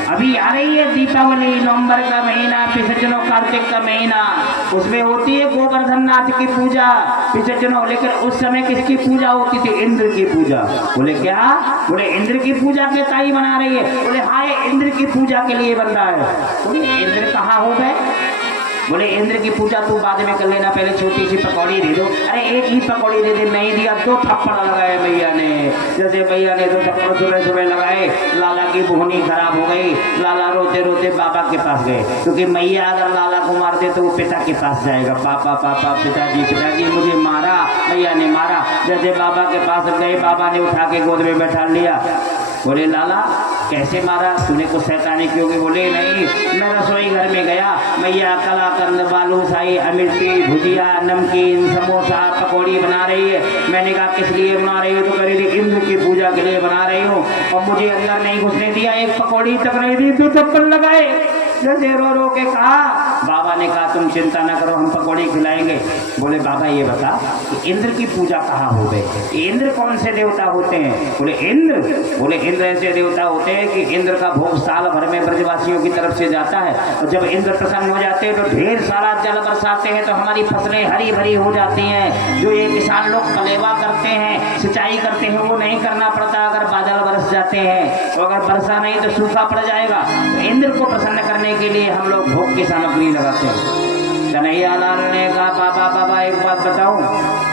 अभी आ रही है दीपावली, नवंबर का महीना, विसर्जनों कार्तिक का महीना, उसमें होती है गोवर्धन नाथ की पूजा, विसर्जनों। लेकिन उस समय किसकी पूजा होती थी? इंद्र की पूजा। बोले क्या? बोले इंद्र की पूजा के ताई बना रही है। बोले हाँ इंद्र की पूजा के लिए बन रहा है। बोले इंद्र कहाँ हो गए? बोले इंद्र की पूजा तू बाद में कर लेना, पहले छोटी सी पकौड़ी दे दो। अरे एक ही पकौड़ी दे दे, नहीं दिया 2 थप्पड़ लगाए मैया ने। जैसे मैया ने 2 थप्पड़ सुबह सुबह लगाए, लाला की बोहनी खराब हो गई। लाला रोते रोते बाबा के पास गए, क्योंकि मैया अगर लाला को मार दे तो वो पिता के पास जाएगा। पापा पापा पिताजी मुझे मारा, मैया ने मारा। जैसे बाबा के पास गए, बाबा ने उठा के गोद में बैठा लिया। बोले लाला कैसे मारा? तूने कुछ शैतानी क्यों की? बोले नहीं, मैं रसोई घर में गया, मैया कलाकंद, बालूशाही, अमिर्ची, भुजिया, नमकीन, समोसा, पकौड़ी बना रही है। मैंने कहा किस लिए बना रही हो? तो कह रही थी इंद्र की पूजा के लिए बना रही हूँ। और मुझे अंदर नहीं घुसने दिया, एक पकौड़ी तक नहीं दी, 2 थप्पड़ लगाए। जैसे रो रो के कहा, बाबा ने कहा तुम चिंता न करो, हम पकौड़ी खिलाएंगे। बोले बाबा ये बता कि इंद्र की पूजा कहाँ हो गई? इंद्र कौन से देवता होते हैं? बोले इंद्र। बोले इंद्र ऐसे देवता होते हैं कि इंद्र का भोग साल भर में ब्रजवासियों की तरफ से जाता है, और जब इंद्र प्रसन्न हो जाते हैं तो ढेर सारा जल बरसाते हैं, तो हमारी फसलें हरी भरी हो जाती हैं। जो ये किसान लोग कलेवा करते हैं, सिंचाई करते हैं, वो नहीं करना पड़ता अगर बादल बरस जाते हैं। और अगर वर्षा नहीं तो सूखा पड़ जाएगा। तो इंद्र को प्रसन्न करने के लिए हम लोग भोग की सामग्री लगाते हैं। कन्हैया लाल ने कहा बाबा एक बात बताऊं,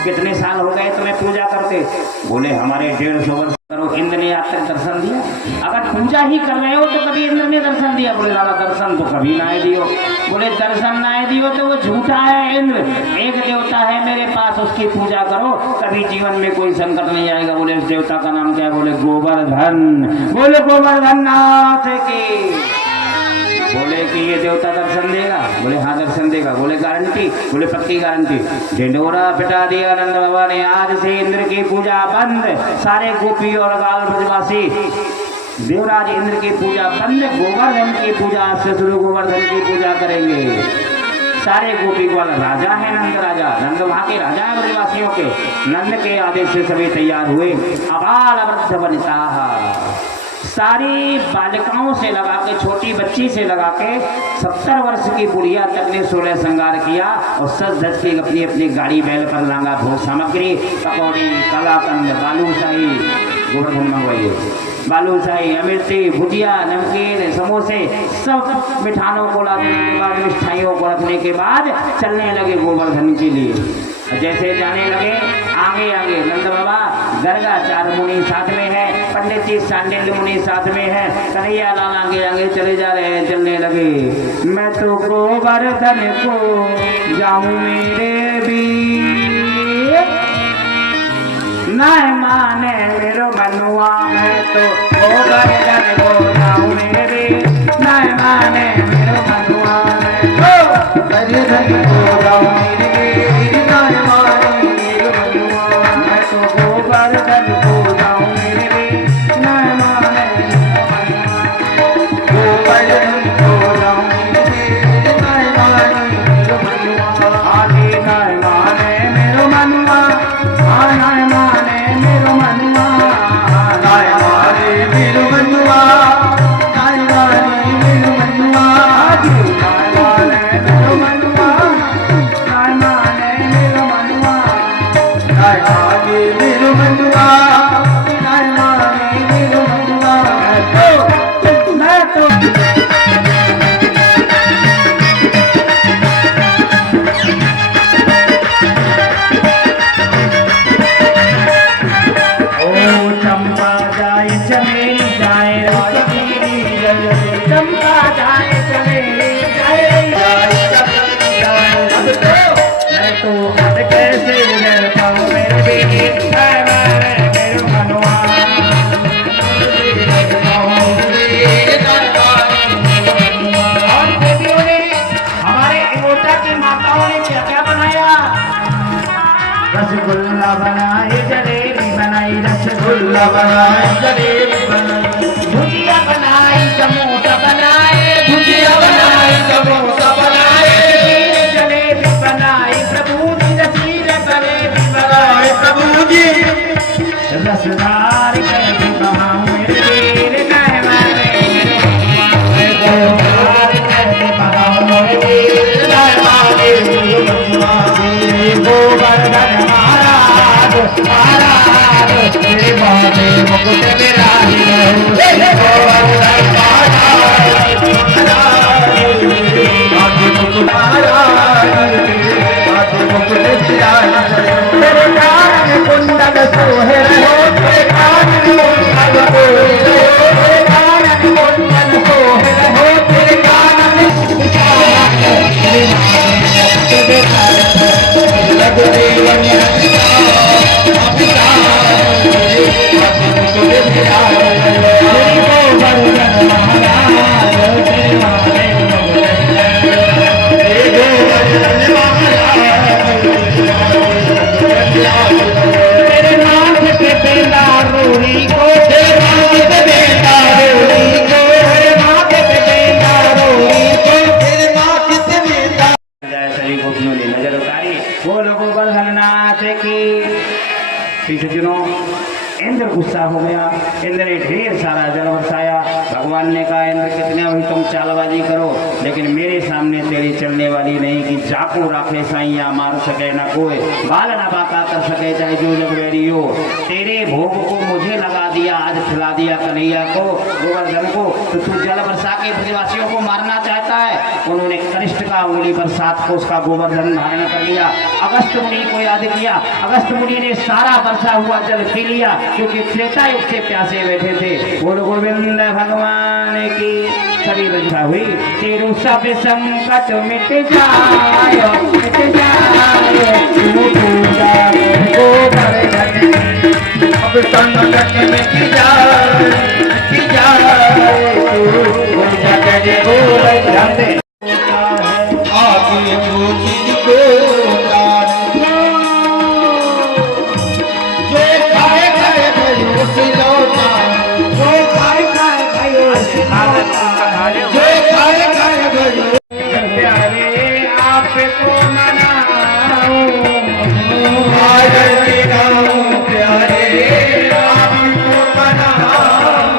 कितने साल हो गए तुम्हें पूजा करते? बोले हमारे 150 वर्ष। करो इंद्र ने आज तक दर्शन दिया? अगर पूजा ही कर रहे हो तो कभी इंद्र ने दर्शन दिया? बोले लाला दर्शन तो कभी ना दियो। बोले दर्शन ना दियो तो वो झूठा है इंद्र। एक देवता है मेरे पास, उसकी पूजा करो, कभी जीवन में कोई संकट नहीं आएगा। बोले उस देवता का नाम क्या है? बोले गोवर्धन। बोले गोवर्धन नाथ की। बोले कि ये देवता दर्शन देगा? बोले हाँ दर्शन देगा। बोले गारंटी? बोले पक्की गारंटी। ढिंडोरा पिटा दिया नंद बाबा ने, आज से इंद्र की पूजा बंद। सारे गोपी और गाल ब्रजवासी देवराज इंद्र की पूजा बंद, गोवर्धन की पूजा आज से शुरू, गोवर्धन की पूजा करेंगे। सारे गोपी ग्वाल, राजा है नंद राजा, नंद वहाँ के राजा है ब्रजवासियों के। नंद के आदेश से सभी तैयार हुए। अबाल वृद्ध वनिता सारी बालिकाओं से लगा के, छोटी बच्ची से लगा के 70 वर्ष की बुढ़िया तक ने 16 श्रृंगार किया और सज धज के अपनी अपनी गाड़ी बैल पर लांगा भोग सामग्री, पकौड़ी, कलाकंद, बालूशाही, गोवर्धन मंगवाइए, बालूशाही, अमृति, भुजिया, नमकीन, समोसे, सब मिठानों को लाने के बाद, मिठाइयों को रखने के बाद चलने लगे गोवर्धन के लिए। जैसे जाने लगे आगे आगे नंद बाबा, गर्गाचार्य मुनि साथ में है, पंडित जी सांडिल्य मुनि साथ में है, कन्हैया लाल आगे आगे चले जा रहे हैं। चलने लगे, मैं तो गोवर्धन को जाऊं मेरे भी, नहीं माने मेरो मनुआ, मैं तो गोवर्धन को जाऊं मेरे, नहीं माने मेरो मनुआ, मैं तो गोवर्धन को जाऊं मेरे, नहीं माने मेरो मनुआ, मैं तो गोवर्धन को जाऊं मेरे, नहीं माने गोवर्धन को जाऊं मेरे, नहीं माने मेरो मनुआ, आगे नहीं माने मेरो मनुआ, नहीं माने मेरो मनुआ, नहीं माने मेरो मनुआ, नहीं माने मेरो मनुआ, आगे नहीं माने मेरो मनुआ, नहीं माने मेरो मनुआ, नहीं माने मेरो मनुआ, नहीं माने मेरो मनुआ, मैं तो चंपा जाए चमेली जाए, चंपा जाए चमेली जाए, मैं तो अब कैसे रह पाऊं मेरे बेटे, मैं मेरे मनवा, और देवियों ने, हमारे एगोटा की माताओं ने क्या क्या बनाया? रसगुल्ला बनाए, जलेबी बनाई, रसगुल्ला बनाए, जलेबी बनाई, भुजिया बनाई, समोसा बनाए, भुजिया बनाई, समोसा बनाए, जलेबी बनाई, प्रभु जी रसील जलेबी बनाए, प्रभु जी रसदार कैसे बनाऊं मेरे वीर, नहीं माने मेरो मनुआ, कैसे बनाऊं मेरे वीर, नहीं माने मेरो मनुआ, गोवर्धन महाराज महाराज तेरे बाबे मुकुट विराजी रहो, गोवर्धन महाराज महाराज बाबे मुकुट महाराज, बाबे मुकुट विराजी रहो, तेरे कान में कुंडल सोहे रहो, तेरे कान में कुंडल सोहे रहो, तेरे कान में कुंडल सोहे रहो, तेरे कान में तेरे नाथ पे बेला रोही को, तेरे नाथ पे बेला रोही को, तेरे नाथ पे बेला रोही को, तेरे नाथ पे बेला। जय श्री गोपनों ने नजर उतारी, वो लोगों पर धननाथ की। सज्जनों, इंद्र गुस्सा हो गया, इंद्र ने ढेर सारा जल बरसाया। भगवान ने कहा, इंद्र कितने हुई तुम चालबाजी करो, लेकिन मेरे सामने तेरी चलने वाली नहीं कि चाकू राखे साइया मार सके न कोई, बाल न बाका कर सके चाहे जो जग बैरी हो। तेरे भोग को मुझे लगा दिया, आज खिला दिया कन्हैया को, गोवर्धन को, तो तू जल बरसा के ब्रजवासियों को मारना चाहता है। उन्होंने कनिष्ठ का उंगली पर 7 कोस का गोवर्धन धारण कर लिया। अगस्त मुनि को याद किया, अगस्त मुनि ने सारा बरसा हुआ जल पी लिया, क्योंकि त्रेता युग से प्यासे बैठे थे। बोलो गोविंद भगवान की। सभी बजा हुई, तेरू सब संकट मिट जाए, मिट जाए, तू पूजा गोवर्धन, अब संकट मिट जाए, मिट जाए, तू पूजा करे गोवर्धन। आगे पूजी को आपको मनाऊं, प्यारे आपको मनाऊं,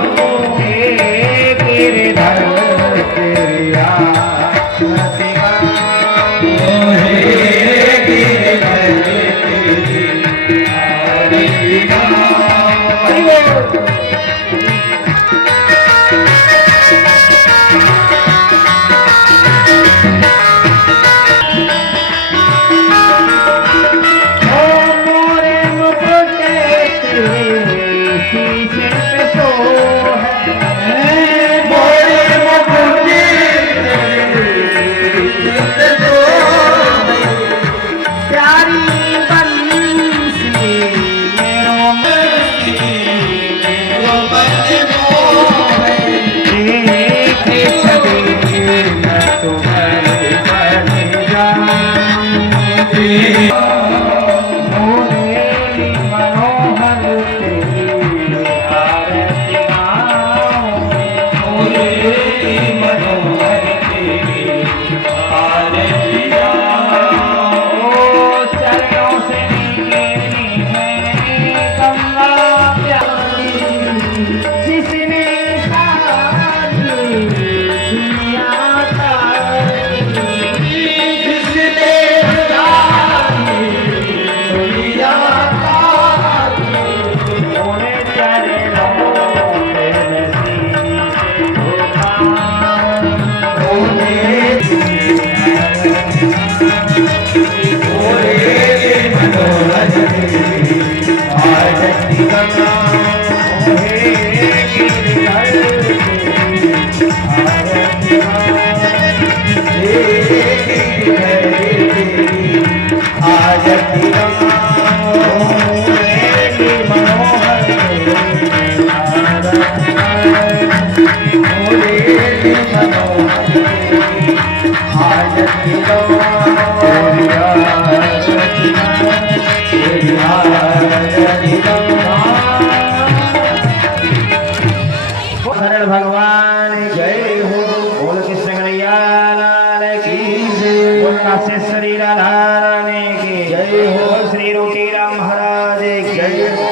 भगवान जय हो। बोल कृष्ण कन्हैया लाल की जय। बोल काशी शरीर धारण की जय हो। श्री रोटी राम महाराज की जय हो।